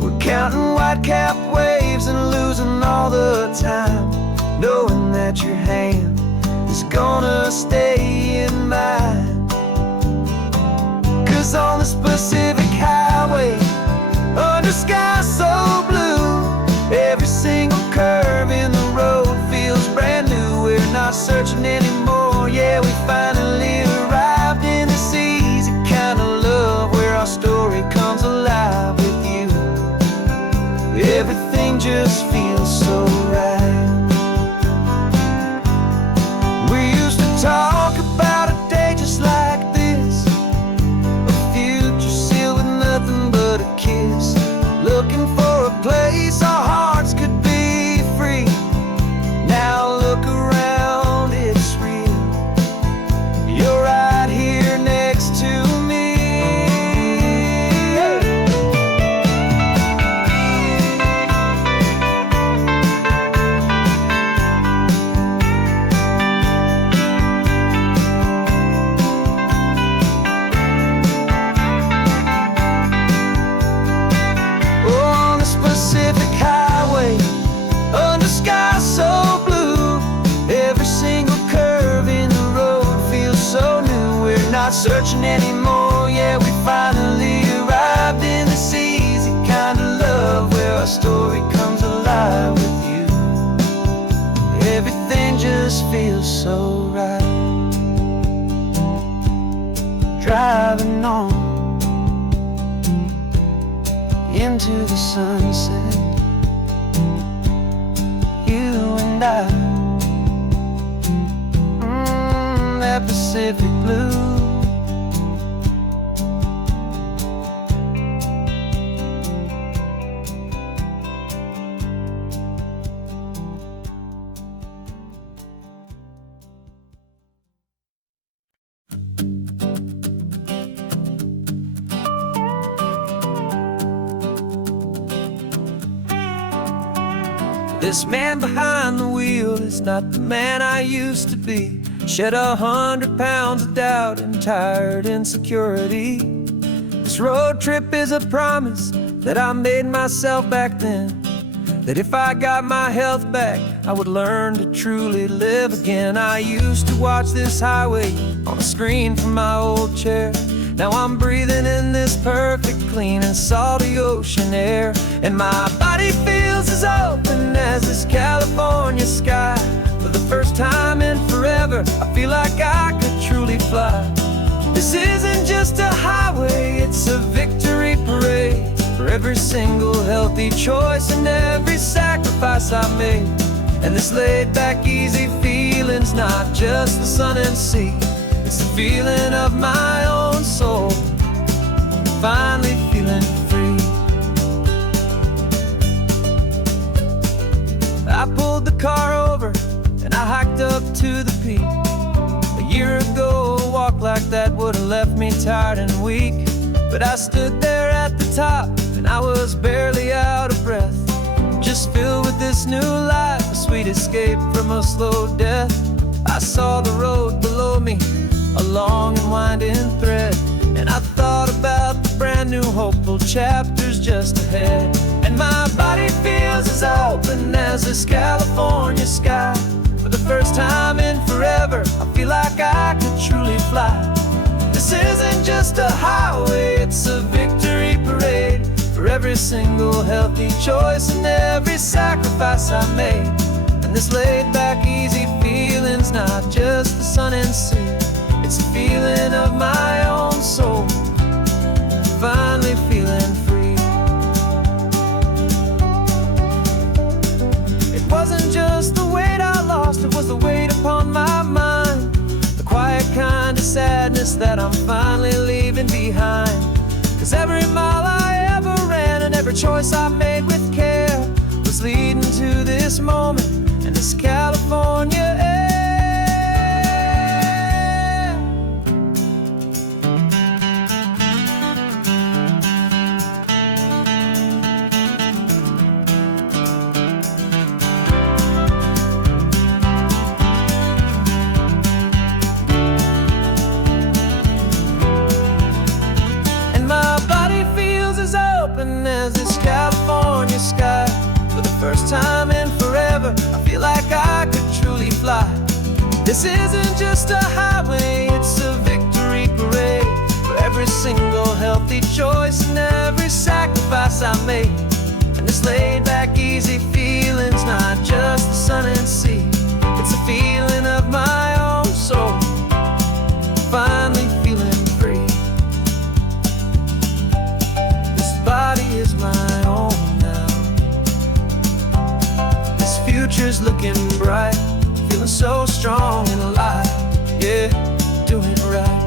We're counting white-cap waves and losing all the time, knowing that your hand is gonna stay in mine. 'Cause on this Pacific highway, under skies so blue, every single curve in the road feels brand new. We're not searching anymore, yeah, we finally arrived in this easy kind of love where our story comes alive with you. Everything just feels so right. We used to talk about a day just like this, a future sealed with nothing but a kiss, looking for a place our hearts could be free. Now look around, it's real. You're right here next to me. On this Pacific highway, under skies so blue, every single curve in the road feels so new. We're not searching anymore, yeah, we finally arrived in this easy kind of love where our story comes alive with you. Everything just feels so right. Driving on into the sunset, you and I, that Pacific blue. This man behind the wheel is not the man I used to be. Shed 100 pounds of doubt and tired insecurity. This road trip is a promise that I made myself back then, that if I got my health back, I would learn to truly live again. I used to watch this highway on a screen from my old chair. Now I'm breathing in this perfect, clean and salty ocean air, and my body feels as open as this California sky. For the first time in forever, I feel like I could truly fly. This isn't just a highway, it's a victory parade for every single healthy choice and every sacrifice I made. And this laid back, easy feeling's not just the sun and sea, it's the feeling of my own soul, finally feeling free. I pulled the car over and I hiked up to the peak. A year ago, a walk like that would have left me tired and weak. But I stood there at the top and I was barely out of breath, just filled with this new life, a sweet escape from a slow death. I saw the road below me, a long and winding thread, and I thought about the brand new hopeful chapters just ahead. And my body feels as open as this California sky. For the first time in forever, I feel like I could truly fly. This isn't just a highway, it's a victory parade for every single healthy choice and every sacrifice I made. And this laid back, easy feeling's not just the sun and sea, it's a feeling of my own soul, finally feeling free. It wasn't just the weight I lost, it was the weight upon my mind, the quiet kind of sadness that I'm finally leaving behind. 'Cause every mile I ever ran and every choice I made with care was leading to this moment. And this California air. And my body feels as open as this California sky. For the first time in forever, I feel like I could truly fly. This isn't just a highway, it's a victory parade for every single healthy choice and every sacrifice I made. And this laid back, easy feeling's not just the sun and sea, it's a feeling of my own soul, finally feeling free. This body is my own now. This future's looking bright, feeling so strong and alive. Yeah, doing it right.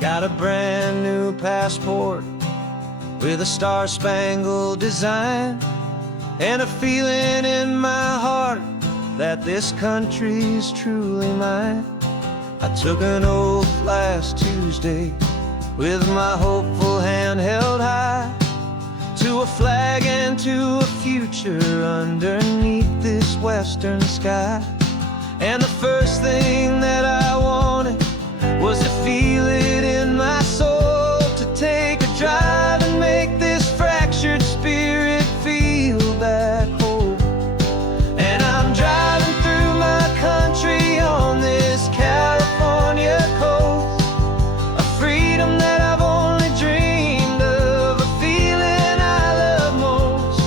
Got a brand new passport with a star-spangled design, and a feeling in my heart that this country's truly mine. I took an oath last Tuesday with my hopeful hand held high, to a flag and to a future underneath this western sky. And the first thing that I wanted was to feel it in my soul, to take a drive and make this fractured spirit feel back home. And I'm driving through my country on this California coast, a freedom that I've only dreamed of, a feeling I love most.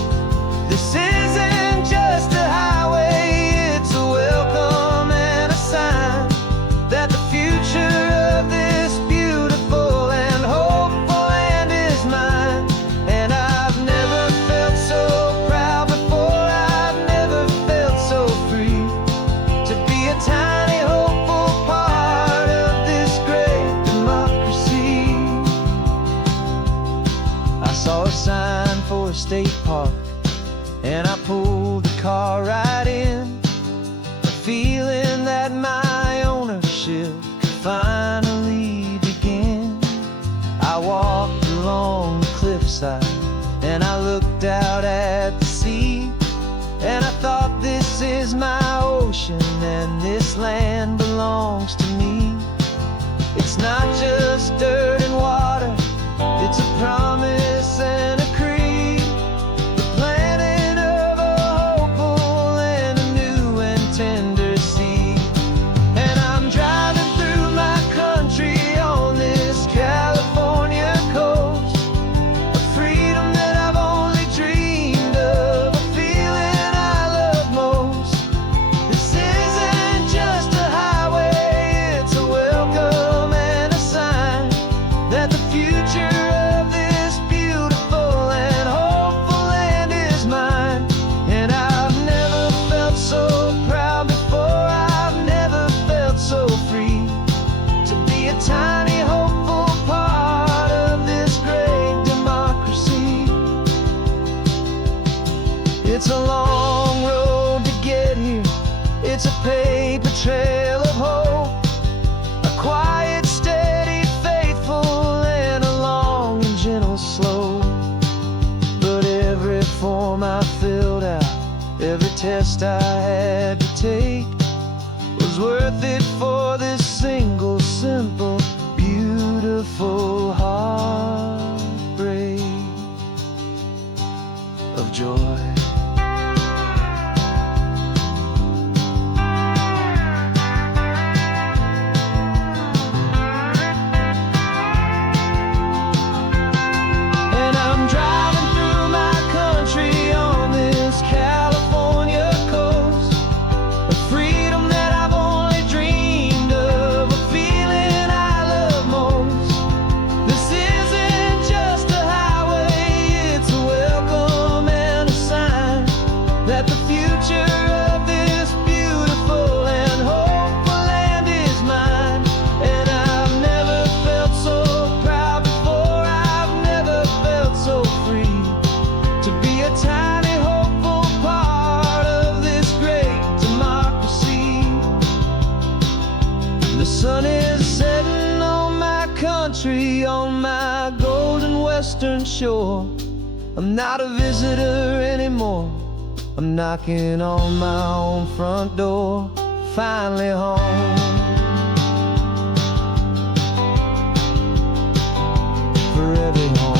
This isn't just a highway, it's a welcome and a sign that the future of this beautiful and hopeful land is mine. And I've never felt so proud before, I've never felt so free, to be a tiny hopeful part of this great democracy. I saw a sign for a state park, and I pulled the car right in, a feeling that my ownership could finally begin. I walked along the cliffside and I looked out at the sea, and I thought, this is my ocean and this land belongs to me. It's not just dirt and water, it's a promise and a creed, the planting of a hopeful and a new and tender seed. And I'm driving through my country on this California coast, a freedom that I've only dreamed of, a feeling I love most. This isn't just a highway, it's a welcome and a sign that the future of this beautiful and hopeful land is mine. And I've never felt so proud before, I've never felt so free, to be a tiny hopeful part of this great democracy. It's a long road to get here, it's a paper trail of hope, a quiet, steady, faithful, and a long and gentle slope. But every form I filled out, every test I had to take, was worth it for this single, simple, beautiful heartbreak of joy. And I'm driving through my country on this California coast, a freedom that I've only dreamed of, a feeling I love most. shore. I'm not a visitor anymore. I'm knocking on my own front door. Finally home. Forever home.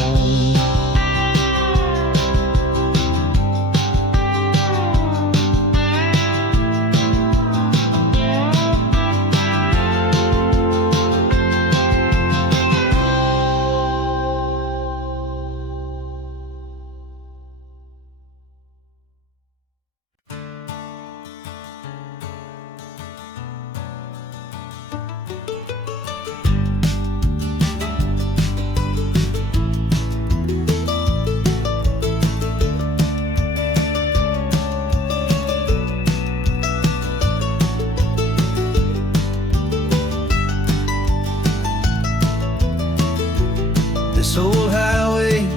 This old highway's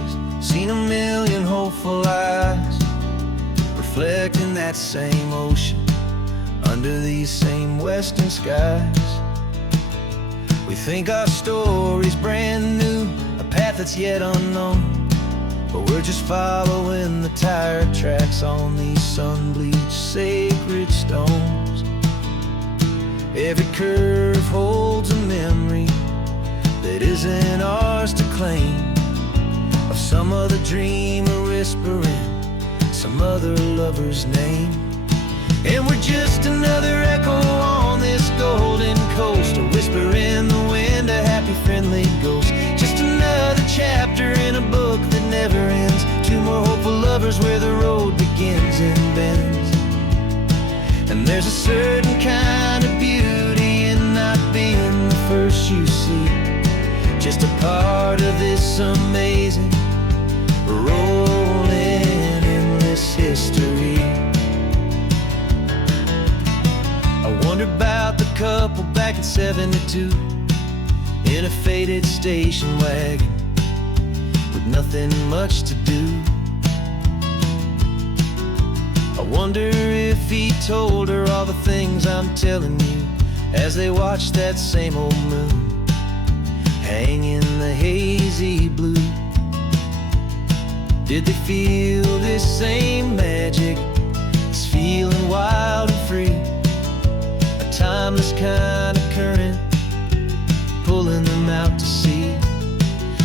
seen a million hopeful eyes, reflecting that same ocean under these same western skies. We think our story's brand new, a path that's yet unknown, but we're just following the tire tracks on these sun-bleached sacred stones. Every curve holds a memory that isn't ours to claim, of some other dreamer whispering some other lover's name. And we're just another echo on this golden coast, a whisper in the wind, a happy friendly ghost. Just another chapter in a book that never ends, two more hopeful lovers where the road begins and bends. And there's a certain kind of beauty in not being the first you see, just a part of this amazing, rolling, endless history. I wonder about the couple back in '72 in a faded station wagon with nothing much to do. I wonder if he told her all the things I'm telling you as they watched that same old moon hang in the hazy blue. Did they feel this same magic, this feeling wild and free, a timeless kind of current pulling them out to sea?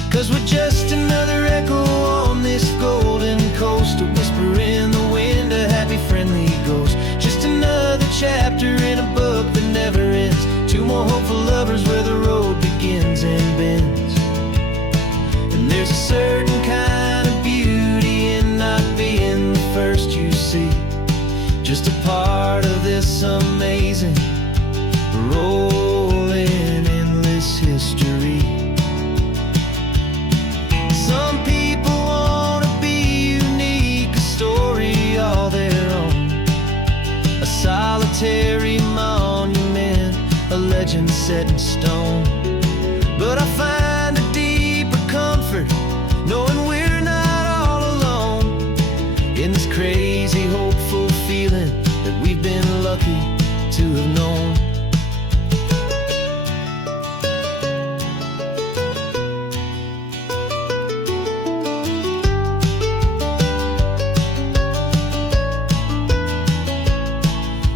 'Cause we're just another echo on this golden coast, a whisper in the wind, a happy friendly ghost. Just another chapter in a book that never ends, two more hopeful lovers where the road begins and bends. And there's a certain kind of beauty in not being the first you see, just a part of this amazing, rolling, endless history. Some people want to be unique, a story all their own, a solitary monument, a legend set in stone. But I find a deeper comfort knowing we're not all alone in this crazy, hopeful feeling that we've been lucky to have known.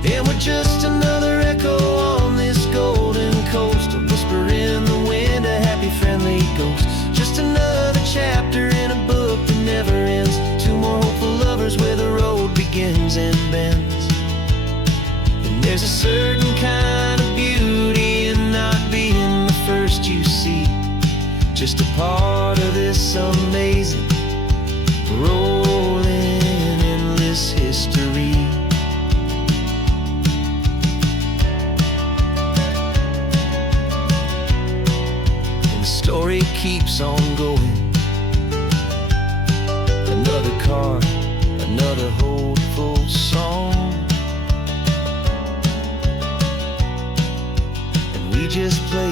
And we're just another echo on this golden coast, a whisper in the wind, a happy friendly ghost. Just another chapter in a book that never ends, two more hopeful lovers where the road begins and bends. And there's a certain kind of beauty in not being the first you see, just a part of this amazing, rolling, endless history. Story keeps on going. Another car, another hopeful song, and we just play